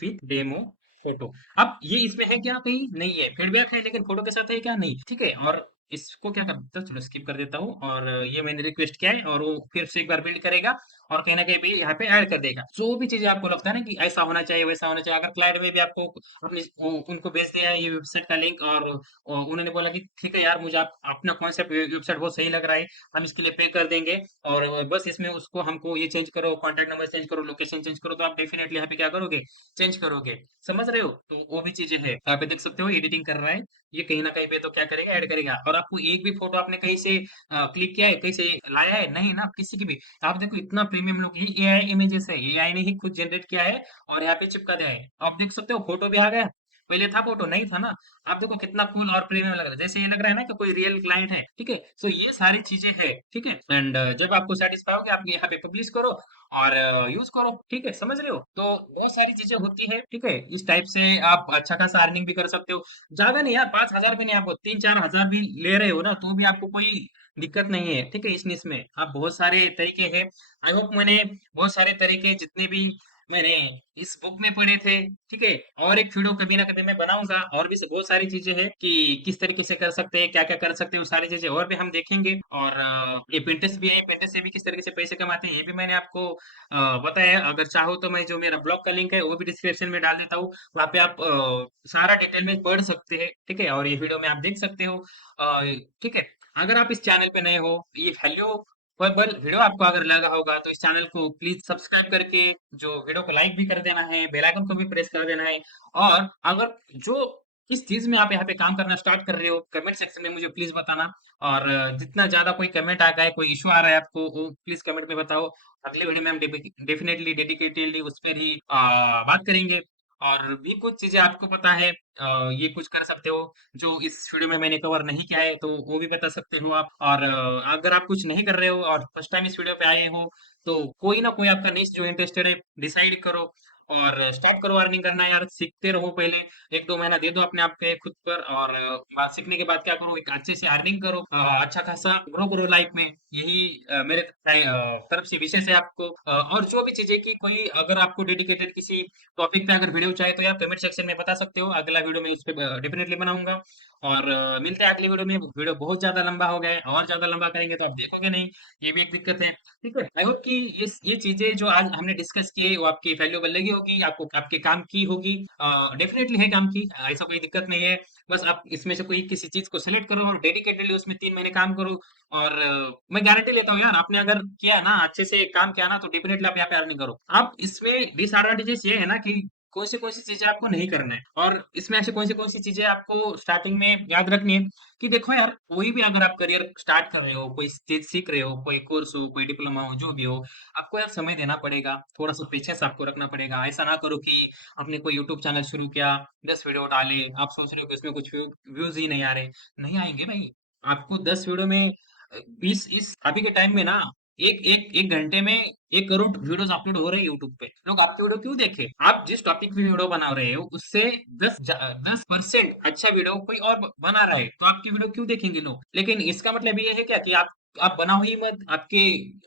with demo photo. अब ये इसमें है क्या, कहीं नहीं है, फीडबैक है लेकिन फोटो के साथ है क्या, नहीं। ठीक है, और इसको क्या करता हूँ, चलो स्किप कर देता हूँ। और ये मैंने रिक्वेस्ट किया है और वो फिर से एक बार बिल्ड करेगा और कहीं ना कहीं भी यहाँ पे ऐड कर देगा। जो भी चीजें आपको लगता है ना कि ऐसा होना चाहिए वैसा होना चाहिए, अगर क्लाइंट में भी आपको अपने उनको भेज दिया है ये वेबसाइट का लिंक, और उन्होंने बोला कि ठीक है यार, मुझे आप अपना कॉन्सेप्ट वेबसाइट बहुत सही लग रहा है, हम इसके लिए पे कर देंगे, और बस इसमें उसको हमको ये चेंज करो, कॉन्टैक्ट नंबर चेंज करो, लोकेशन चेंज करो, तो आप डेफिनेटली यहाँ पे क्या करोगे, चेंज करोगे। समझ रहे हो? तो वो भी चीजें है। यहाँ पे देख सकते हो एडिटिंग कर रहा है ये, कहीं ना कहीं पे तो क्या करेगा, ऐड करेगा। और आपको एक भी फोटो आपने कहीं से क्लिक किया है, कहीं से लाया है, नहीं ना, किसी की भी। आप देखो इतना प्रीमियम लुक, ये एआई इमेजेस है, एआई ने ही खुद जनरेट किया है और यहाँ पे चिपका दिया है। आप देख सकते हो फोटो भी आ गया। पहले था फोटो, नहीं था ना। आप देखो कितना कूल और प्रीमियम लग रहा है, जैसे ये लग रहा है ना कि कोई रियल क्लाइंट है। ठीक है, सो ये सारी चीजें है। ठीक है, एंड जब आपको सेटिस्फाई होगी, आप ये यहाँ पे पब्लिश करो और यूज करो। ठीक है, समझ रहे हो? तो बहुत सारी चीजें होती है। ठीक है, इस टाइप से आप अच्छा खासा अर्निंग भी कर सकते हो। ज्यादा नहीं यार, 5,000 भी नहीं, आप 3-4 हजार भी ले रहे हो ना, तो भी आपको कोई दिक्कत नहीं है। ठीक है, इस निश में आप बहुत सारे तरीके हैं। आई होप मैंने बहुत सारे तरीके जितने भी मैंने इस बुक में पढ़े थे। ठीक है, और एक वीडियो कभी ना कभी मैं बनाऊंगा, और भी बहुत सारी चीजें हैं कि किस तरीके से कर सकते हैं, क्या क्या कर सकते हैं, वो सारी चीजें और भी हम देखेंगे। और ये पिंटरेस्ट भी है, पिंटरेस्ट से भी किस तरीके से पैसे कमाते हैं ये भी मैंने आपको बताया है। अगर चाहो तो मैं जो मेरा ब्लॉग का लिंक है वो भी डिस्क्रिप्शन में डाल देता हूँ, वहाँ पे आप सारा डिटेल में पढ़ सकते हैं। ठीक है, और ये वीडियो में आप देख सकते हो। ठीक है, अगर आप इस चैनल पे नए हो, ये वैल्यू पर वीडियो आपको अगर लगा होगा, तो इस चैनल को प्लीज सब्सक्राइब करके जो वीडियो को लाइक भी कर देना है, बेल आइकन को भी प्रेस कर देना है। और अगर जो किस चीज में आप यहाँ पे काम करना स्टार्ट कर रहे हो, कमेंट सेक्शन में मुझे प्लीज बताना। और जितना ज्यादा कोई कमेंट आ गया है, कोई इशू आ रहा है आपको, वो प्लीज कमेंट में बताओ। अगले वीडियो में हम डेफिनेटली डेडिकेटेडली उस पर ही बात करेंगे। और भी कुछ चीजें आपको पता है, ये कुछ कर सकते हो जो इस वीडियो में मैंने कवर नहीं किया है, तो वो भी बता सकते हो आप। और अगर आप कुछ नहीं कर रहे हो और फर्स्ट टाइम इस वीडियो पे आए हो, तो कोई ना कोई आपका निश जो इंटरेस्टेड है, डिसाइड करो और स्टार्ट करो अर्निंग करना। यार सीखते रहो, पहले 1-2 महीना दे दो अपने आप पे खुद पर, और बात सीखने के बाद क्या करो, एक अच्छे से अर्निंग करो, अच्छा खासा ग्रो करो लाइफ में। यही मेरे तरफ से विशेष है आपको। और जो भी चीजें की कोई, अगर आपको डेडिकेटेड किसी टॉपिक पे अगर वीडियो चाहिए, तो यार कमेंट सेक्शन में बता सकते हो, अगला वीडियो में उस पर डेफिनेटली बनाऊंगा। और मिलते हैं अगली वीडियो में। वीडियो बहुत ज्यादा लंबा हो गया है, और ज्यादा लंबा करेंगे तो आप देखोगे नहीं, ये भी एक दिक्कत है। ठीक है, आई होप कि ये चीजें जो आज हमने डिस्कस की है, वो आपकी वैल्यूएबल लगी होगी, आपको आपके काम की होगी। डेफिनेटली है काम की, ऐसा कोई दिक्कत नहीं है। बस आप इसमें से कोई किसी चीज को सेलेक्ट करो और डेडिकेटेडली उसमें 3 महीने काम करो। और मैं गारंटी लेता हूँ यार, आपने अगर किया ना, अच्छे से काम किया ना, तो डेफिनेटली आप यहाँ पे अर्निंग करो। आप इसमें डिसएडवांटेजेस ये है ना कि कौन सी चीजें आपको नहीं करना है, और इसमें ऐसे कौन सी चीजें आपको स्टार्टिंग में याद रखनी है। कि देखो यार, कोई भी अगर आप करियर स्टार्ट कर रहे हो, कोई चीज सीख रहे हो, कोई कोर्स हो, कोई डिप्लोमा हो, जो भी हो, आपको यार समय देना पड़ेगा, थोड़ा सा पेशेंस आपको रखना पड़ेगा। ऐसा ना करो कि आपने कोई यूट्यूब चैनल शुरू किया, 10 वीडियो डाले, आप सोच रहे हो कि उसमें कुछ व्यूज ही नहीं आ रहे। नहीं आएंगे भाई। आपको 10 वीडियो में, इस अभी के टाइम में ना, एक घंटे में 1 करोड़ वीडियोस अपलोड हो रहे हैं यूट्यूब पे। लोग आपके वीडियो क्यों देखे? आप जिस टॉपिक पे वीडियो बना रहे हो, उससे 10% अच्छा वीडियो कोई और बना रहा है, तो आपकी वीडियो क्यों देखेंगे लोग? लेकिन इसका मतलब ये है क्या कि आप बनाओ ही मत,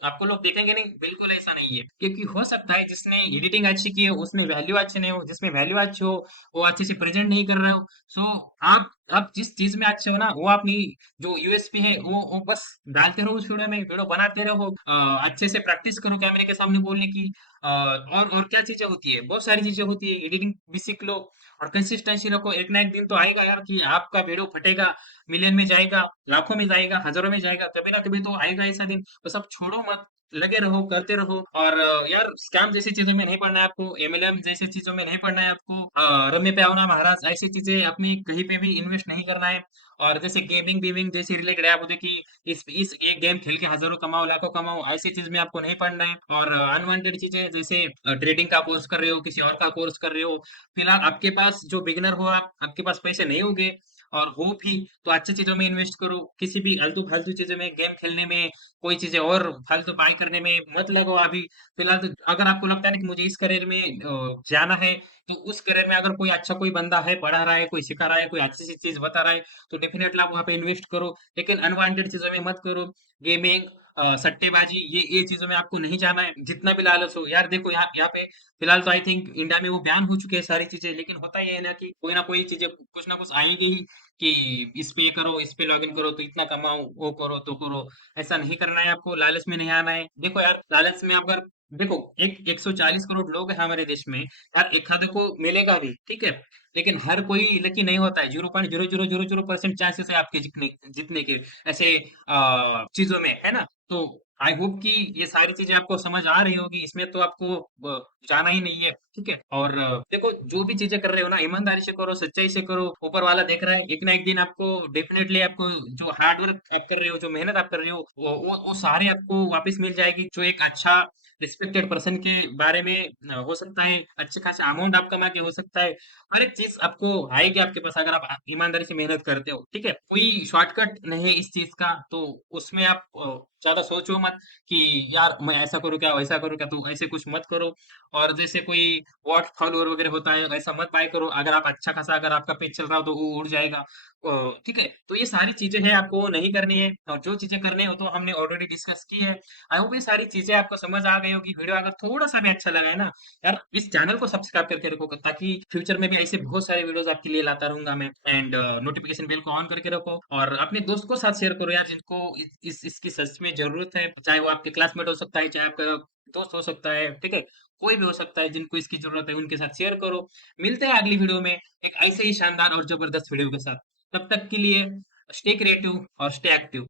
आपको लोग देखेंगे नहीं? बिल्कुल ऐसा नहीं है, क्योंकि हो सकता है जिसने एडिटिंग अच्छी की है उसमें वैल्यू अच्छी नहीं हो, जिसमें वैल्यू अच्छी हो वो अच्छे से प्रेजेंट नहीं कर रहे हो। सो आप जिस चीज में अच्छे हो ना, वो अपनी जो यूएसपी है वो बस डालते रहो उस वीडियो बनाते रहो, अच्छे से प्रैक्टिस करो कैमरे के सामने बोलने की। और क्या चीजें होती है, बहुत सारी चीजें होती है, एडिटिंग भी सीख लो और कंसिस्टेंसी रखो। एक ना एक दिन तो आएगा यार कि आपका वीडियो फटेगा, मिलियन में जाएगा, लाखों में जाएगा, हजारों में जाएगा, कभी ना कभी तो आएगा ऐसा दिन। तो सब छोड़ो मत, लगे रहो, करते रहो। और यार स्कैम जैसी चीजों में नहीं पड़ना है आपको, एमएलएम जैसी चीजों में नहीं पड़ना है आपको, रम्य पे आओ ना महाराज ऐसी चीजें अपनी कहीं पे भी इन्वेस्ट नहीं करना है। और जैसे गेमिंग बीमिंग जैसी रिलेटेड ऐप होते कि इस एक गेम खेल के हजारों कमाओ, लाखों कमाओ, ऐसी चीज में आपको नहीं पड़ना है। और अनवांटेड चीजें जैसे ट्रेडिंग का कोर्स कर रहे हो, किसी और का कोर्स कर रहे हो, फिलहाल आपके पास जो बिगिनर हो आप, आपके पास पैसे नहीं होंगे और हो भी, तो अच्छी चीजों में इन्वेस्ट करो। किसी भी आलतू फालतू चीजों में, गेम खेलने में, कोई चीजें और फालतू बाय करने में मत लगो अभी। फिलहाल तो अगर आपको लगता है ना कि मुझे इस करियर में जाना है, तो उस करियर में अगर कोई अच्छा कोई बंदा है, पढ़ा रहा है, कोई सिखा रहा है, कोई अच्छी सी चीज बता रहा है, तो डेफिनेटली आप वहाँ पे इन्वेस्ट करो। लेकिन अनवांटेड चीजों में मत करो। गेमिंग, सट्टेबाजी, ये चीजों में आपको नहीं जाना है, जितना भी लालच हो। यार देखो यहाँ यहाँ पे फिलहाल तो आई थिंक इंडिया में वो बैन हो चुके हैं सारी चीजें, लेकिन होता ये है ना कि कोई ना कोई चीजें कुछ ना कुछ आएंगी ही कि इस पे करो, इस पे लॉग इन करो तो इतना कमाओ, वो करो तो करो। ऐसा नहीं करना है आपको, लालच में नहीं आना है। देखो यार लालच में अगर, देखो एक 140 करोड़ लोग हैं हमारे देश में यार, एक आधे को मिलेगा भी, ठीक है, लेकिन हर कोई लकी नहीं होता है। 0.0000% चांसेस है आपके जीतने जीतने के ऐसे चीजों में, है ना। तो आई होप कि ये सारी चीजें आपको समझ आ रही होगी, इसमें तो आपको जाना ही नहीं है, ठीक है। और देखो जो भी चीजें कर रहे हो ना, ईमानदारी से करो, सच्चाई से करो, ऊपर वाला देख रहा है, एक ना एक दिन आपको डेफिनेटली, आपको जो हार्ड वर्क आप कर रहे हो, जो मेहनत आप कर रहे हो, वो सारे आपको वापस मिल जाएगी। जो एक अच्छा रिस्पेक्टेड पर्सन के बारे में हो सकता है, अच्छे खासे अमाउंट आप कमा के हो सकता है, हर एक चीज आपको आएगी आपके पास अगर आप ईमानदारी से मेहनत करते हो, ठीक है। कोई शॉर्टकट नहीं है इस चीज का, तो उसमें आप ज्यादा सोचो मत कि यार मैं ऐसा करूँ क्या, वैसा करूँ क्या, तो ऐसे कुछ मत करो। और जैसे कोई वॉच फॉलोअर वगैरह होता है, वैसा मत बाय करो। अगर आप अच्छा खासा, अगर आपका पेज चल रहा हो तो वो उड़ जाएगा, ठीक है। तो ये सारी चीजें हैं, आपको नहीं करनी है। और जो चीजें करनी हो तो हमने ऑलरेडी डिस्कस की है। आई होप ये सारी चीजें आपको समझ आ गई होगी। वीडियो अगर थोड़ा सा भी अच्छा लगा है ना यार, इस चैनल को सब्सक्राइब करके रखो, ताकि फ्यूचर में भी ऐसे बहुत सारे वीडियोस आपके लिए लाता रहूंगा मैं। एंड नोटिफिकेशन बेल को ऑन करके रखो और अपने दोस्त को साथ शेयर करो यार, जिनको इसकी सच में जरूरत है। चाहे वो आपके क्लासमेट हो सकता है, चाहे आपका दोस्त हो सकता है, ठीक है, कोई भी हो सकता है जिनको इसकी जरूरत है, उनके साथ शेयर करो। मिलते हैं अगली वीडियो में एक ऐसे ही शानदार और जबरदस्त वीडियो के साथ। तब तक के लिए स्टे क्रिएटिव और स्टे एक्टिव।